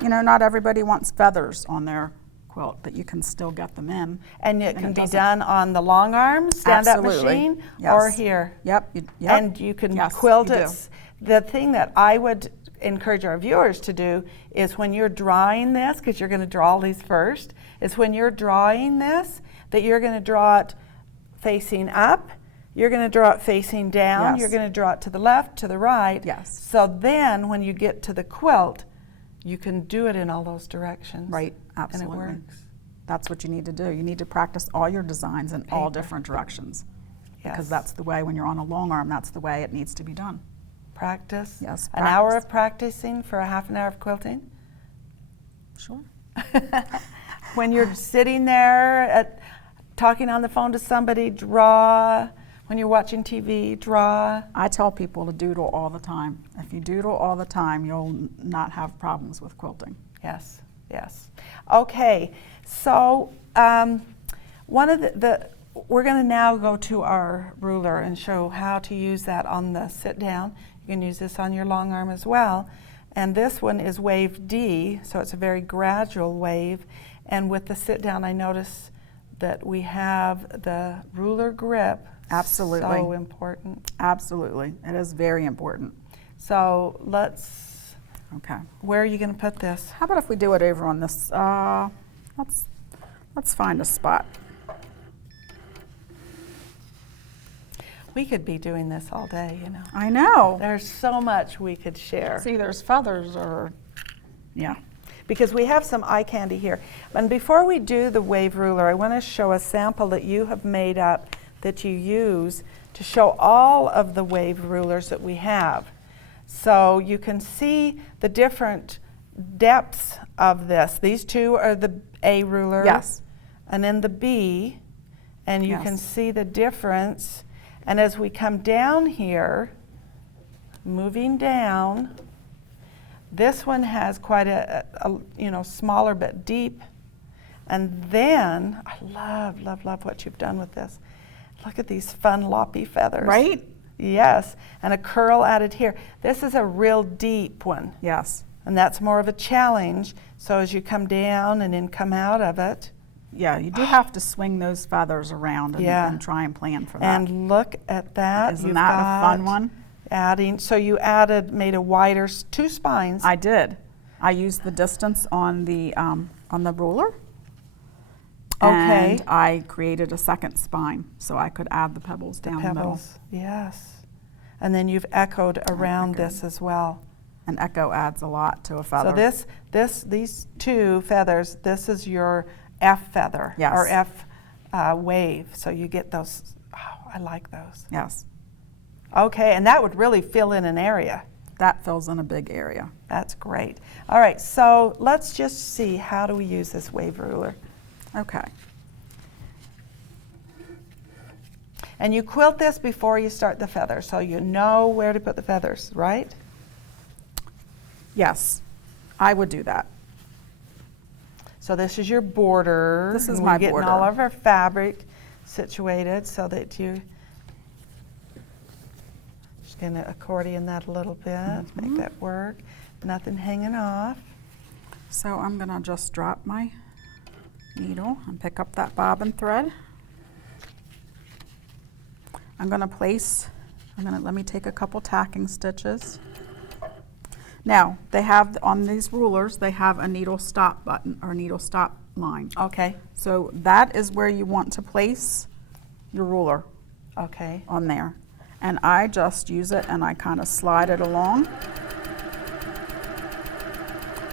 You know, not everybody wants feathers on their quilt, but you can still get them in. And it can be done on the long arm stand-up machine or here. Yep. And you can quilt it. The thing that I would encourage our viewers to do is when you're drawing this, because you're going to draw all these first, is when you're drawing this, that you're going to draw it facing up, you're going to draw it facing down, you're going to draw it to the left, to the right. Yes. So then when you get to the quilt, you can do it in all those directions. Right, absolutely. And it works. That's what you need to do. You need to practice all your designs in all different directions. Yes. Because that's the way, when you're on a long arm, that's the way it needs to be done. Practice. Yes, An hour of practicing for a half an hour of quilting. Sure. When you're sitting there talking on the phone to somebody, draw. When you're watching TV, draw. I tell people to doodle all the time. If you doodle all the time, you'll not have problems with quilting. Yes, yes. Okay, so one of we're going to now go to our ruler and show how to use that on the sit down. You can use this on your long arm as well. And this one is wave D, so it's a very gradual wave. And with the sit down, I notice that we have the ruler grip. Absolutely. So important. Absolutely. It is very important. So let's, Okay. where are you going to put this? How about if we do it over on this, let's find a spot. We could be doing this all day, you know. I know. There's so much we could share. See, there's feathers or, yeah. Because we have some eye candy here. And before we do the wave ruler, I want to show a sample that you have made up that you use to show all of the wave rulers that we have. So you can see the different depths of this. These two are the A ruler. Yes. And then the B. And you can see the difference. And as we come down here, moving down, this one has quite a smaller but deep. And then, I love, love, love what you've done with this. Look at these fun loppy feathers. Right? Yes, and a curl added here. This is a real deep one. Yes. And that's more of a challenge. So as you come down and then come out of it. Yeah, you do have to swing those feathers around and try and plan for that. And look at that. Isn't that a fun one? Adding, so you made a wider, 2 spines. I did. I used the distance on the ruler. Okay. And I created a second spine so I could add the pebbles down the middle. Yes. And then you've echoed around this as well. An echo adds a lot to a feather. So these 2 feathers, this is your F feather. Yes. Or F wave. So you get those, I like those. Yes. Okay, and that would really fill in an area. That fills in a big area. That's great. All right, so let's just see, how do we use this wave ruler? Okay. And you quilt this before you start the feather, so you know where to put the feathers, right? Yes, I would do that. So this is your border. This is and my we're getting border. all of our fabric situated so that you just going to accordion that a little bit, make that work. Nothing hanging off. So I'm going to just drop my needle and pick up that bobbin thread. I'm going to place, let me take a couple tacking stitches. Now, they have, on these rulers, they have a needle stop button or needle stop line. Okay. So that is where you want to place your ruler. Okay. On there. And I just use it and I kind of slide it along.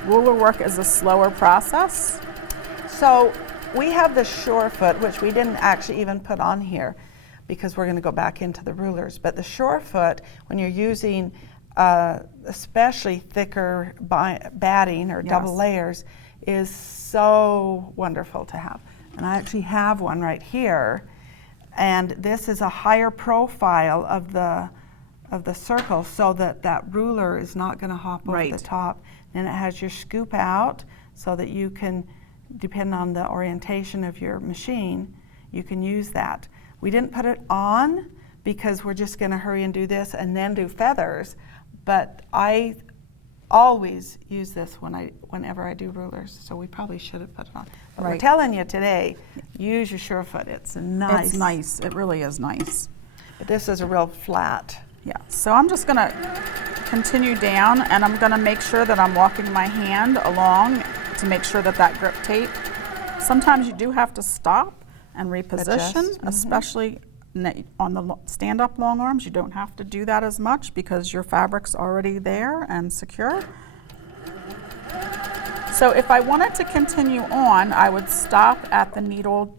Ruler work is a slower process. So we have the shore foot, which we didn't actually even put on here because we're going to go back into the rulers. But the shore foot, when you're using especially thicker batting or double layers, is so wonderful to have. And I actually have one right here. And this is a higher profile of the circle so that that ruler is not going to hop over the top. And it has your scoop out so that you can, depending on the orientation of your machine, you can use that. We didn't put it on because we're just going to hurry and do this and then do feathers. But I always use this whenever I do rulers, so we probably should have put it on. But we're telling you today, use your surefoot. It's nice. It's nice. It really is nice. But this is a real flat. Yeah. So I'm just going to continue down, and I'm going to make sure that I'm walking my hand along to make sure that that grip tape. Sometimes you do have to stop and reposition, especially on the stand-up long arms. You don't have to do that as much because your fabric's already there and secure. So if I wanted to continue on, I would stop at the needle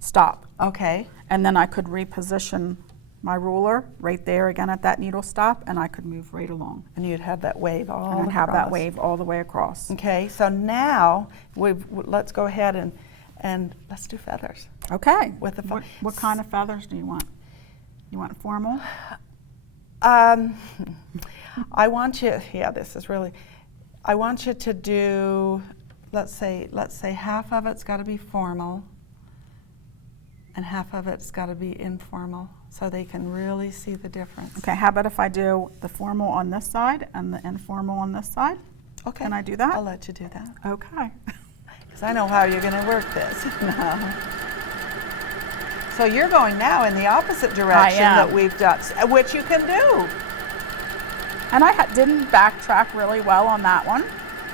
stop. Okay. And then I could reposition my ruler right there again at that needle stop, and I could move right along. And you'd have that wave all across. And I'd have that wave all the way across. Okay, so now let's go ahead and let's do feathers. Okay. With the what kind of feathers do you want? You want formal? I want you, I want you to do, let's say half of it's got to be formal and half of it's got to be informal so they can really see the difference. Okay, how about if I do the formal on this side and the informal on this side? Okay. Can I do that? I'll let you do that. Okay. Because I know how you're going to work this. So you're going now in the opposite direction that we've done, which you can do. And I didn't backtrack really well on that one.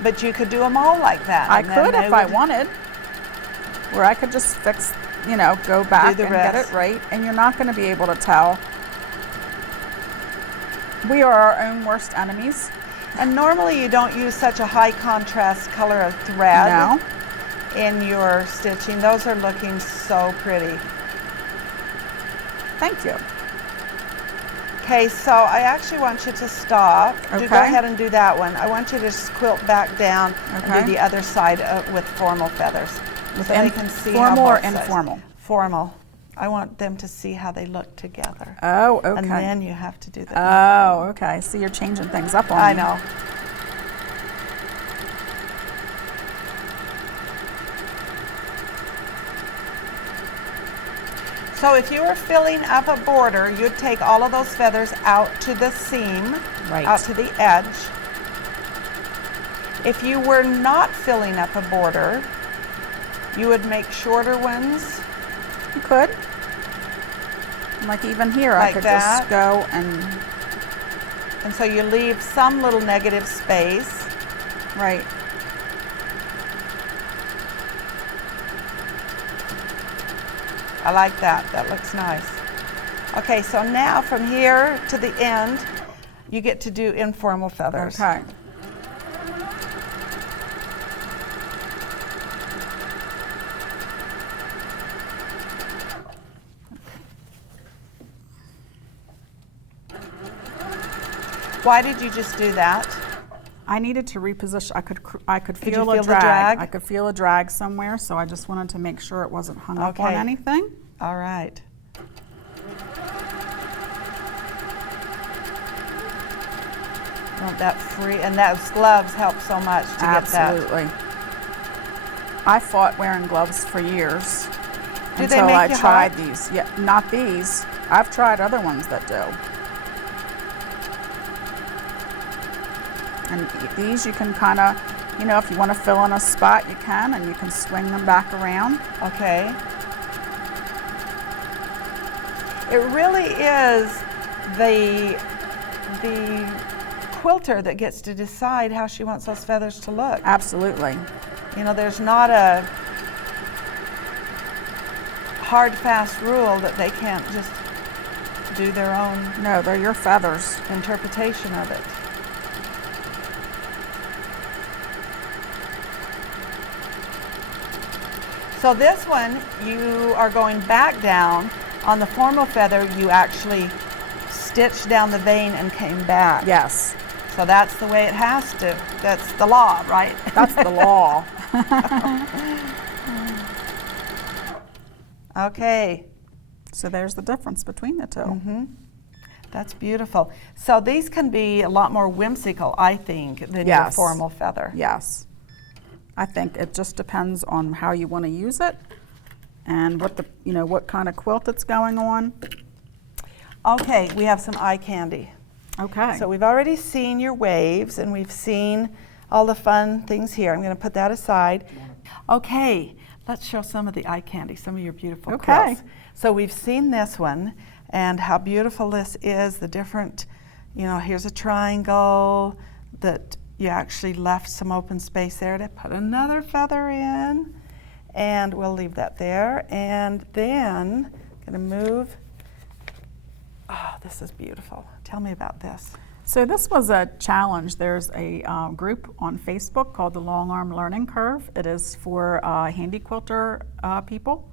But you could do them all like that. I could if I wanted. Where I could just fix, go back and get it right. And you're not going to be able to tell. We are our own worst enemies. And normally you don't use such a high contrast color of thread in your stitching. Those are looking so pretty. Thank you. Okay, so I actually want you to stop. Okay. Go ahead and do that one. I want you to just quilt back down and do the other side with formal feathers. So they can see formal how or informal? Formal. I want them to see how they look together. Oh, okay. And then you have to do the Oh, okay. So you're changing things up on me. I know. So if you were filling up a border, you'd take all of those feathers out to the seam, Right. out to the edge. If you were not filling up a border, you would make shorter ones. You could. Like even here, I Like could that. just go And so you leave some little negative space. right. I like that. That looks nice. Okay, so now from here to the end, you get to do informal feathers. Okay. Why did you just do that? I needed to reposition. I could you feel feel a the drag. drag? I could feel a drag somewhere, so I just wanted to make sure it wasn't hung up on Okay. anything. All right. Want that free, and those gloves help so much to get that. Absolutely. I fought wearing gloves for years Do they until make I you tried hot? these. Yeah, not these. I've tried other ones that do. And these you can kind of, you know, if you want to fill in a spot, you can, and you can swing them back around. Okay. It really is the quilter that gets to decide how she wants those feathers to look. Absolutely. You know, there's not a hard, fast rule that they can't just do their own No, they're your feathers. interpretation of it. So this one, you are going back down. On the formal feather, you actually stitched down the vein and came back. Yes, So that's the way it has to. That's the law, right? that's the law. Okay. So there's the difference between the two. Mm-hmm. That's beautiful. So these can be a lot more whimsical, I think, than your Yes. formal feather. Yes. I think it just depends on how you want to use it and what the, you know, what kind of quilt it's going on. Okay, we have some eye candy. Okay. So we've already seen your waves and we've seen all the fun things here. I'm going to put that aside. Okay, let's show some of the eye candy, some of your beautiful Okay. quilts. So we've seen this one and how beautiful this is, the different, you know, here's a triangle that you actually left some open space there to put another feather in, and we'll leave that there. And then I'm going to move. Oh, this is beautiful. Tell me about this. So this was a challenge. There's a group on Facebook called the Long Arm Learning Curve. It is for Handi Quilter people,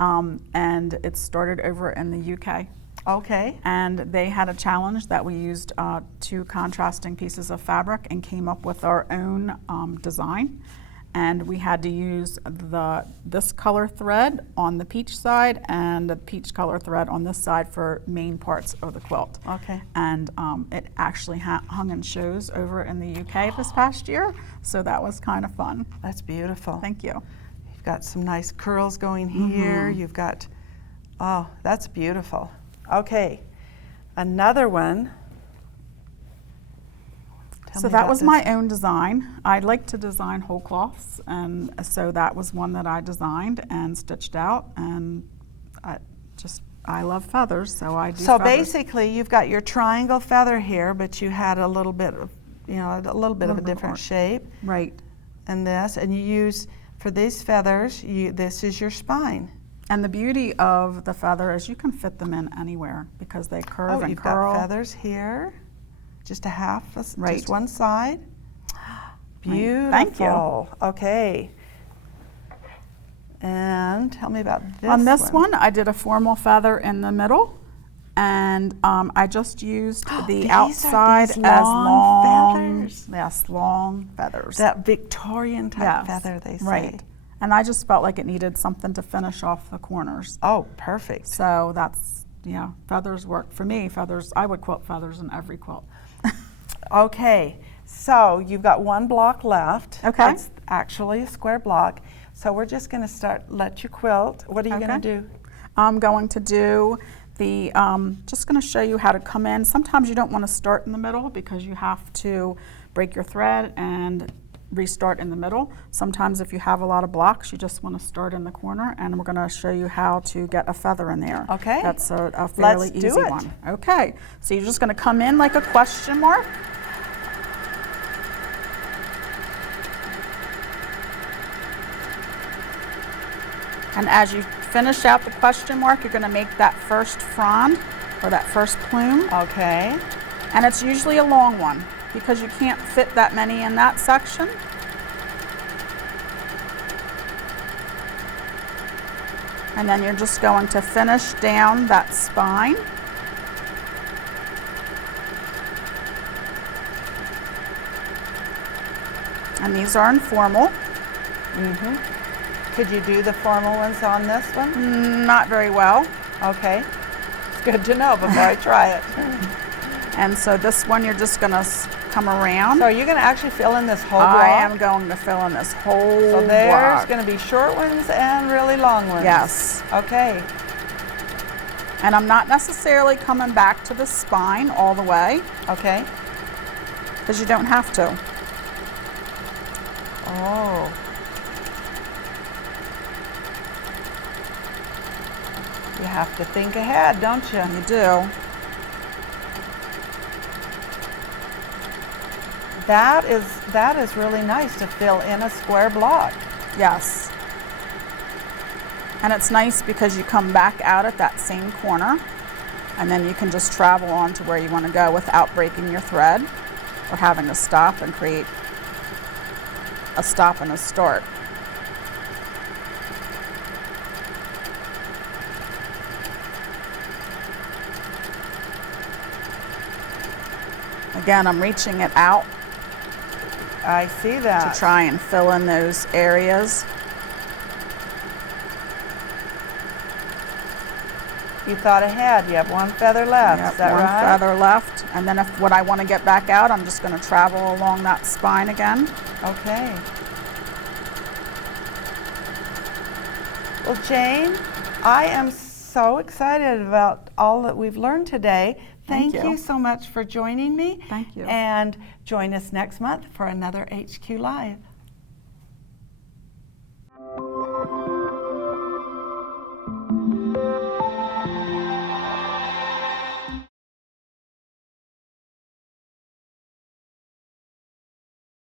and it started over in the UK. Okay. And they had a challenge that we used two contrasting pieces of fabric and came up with our own design. And we had to use this color thread on the peach side and the peach color thread on this side for main parts of the quilt. Okay. And it actually hung in shows over in the UK this past year, so that was kind of fun. That's beautiful. Thank you. You've got some nice curls going here. You've got, oh, that's beautiful. Okay, another one. Tell So me that about was this. my own design. I like to design whole cloths, and so that was one that I designed and stitched out, and I love feathers, so I do So feathers. basically, you've got your triangle feather here, but you had a little bit of, you know, a little bit of a different shape. Right. And this, and you use, for these feathers, this is your spine. And the beauty of the feather is you can fit them in anywhere because they curve Oh, and you've curl. got feathers here, just a half, Right. just one side. Beautiful. Thank you. Okay. And tell me about this On this one, I did a formal feather in the middle, and I just used the These are outside these as long long feathers. Yes, long feathers. That Victorian type Yes, feather, they say. Right. And I just felt like it needed something to finish off the corners. Oh, perfect. So that's, yeah, feathers work for me. Feathers, I would quilt feathers in every quilt. Okay, so you've got one block left. Okay. It's actually a square block. So we're just going to let you quilt. What are you Okay. going to do? I'm going to do the, just going to show you how to come in. Sometimes you don't want to start in the middle because you have to break your thread and restart in the middle. Sometimes if you have a lot of blocks, you just want to start in the corner, and we're going to show you how to get a feather in there. Okay. That's a fairly Let's do easy it. one. Okay, so you're just going to come in like a question mark. And as you finish out the question mark, you're going to make that first frond, or that first plume. Okay. And it's usually a long one because you can't fit that many in that section. And then you're just going to finish down that spine. And these are informal. Could you do the formal ones on this one? Not very well. Okay. It's good to know before I try it. And so this one you're just going to come around. So are you going to actually fill in this whole block? I am going to fill in this whole So there's block. going to be short ones and really long ones. Yes. Okay. And I'm not necessarily coming back to the spine all the way Okay. because you don't have to. Oh. You have to think ahead, don't you? You do. That is really nice to fill in a square block. Yes. And it's nice because you come back out at that same corner, and then you can just travel on to where you want to go without breaking your thread or having to stop and create a stop and a start. Again, I'm reaching it out I see that. to try and fill in those areas. You thought ahead. You have one feather left. Yep, Is that one right? feather left. And then if what I want to get back out, I'm just going to travel along that spine again. Okay. Well, Jane, I am so excited about all that we've learned today. Thank you so much for joining me. Thank you. And join us next month for another HQ Live.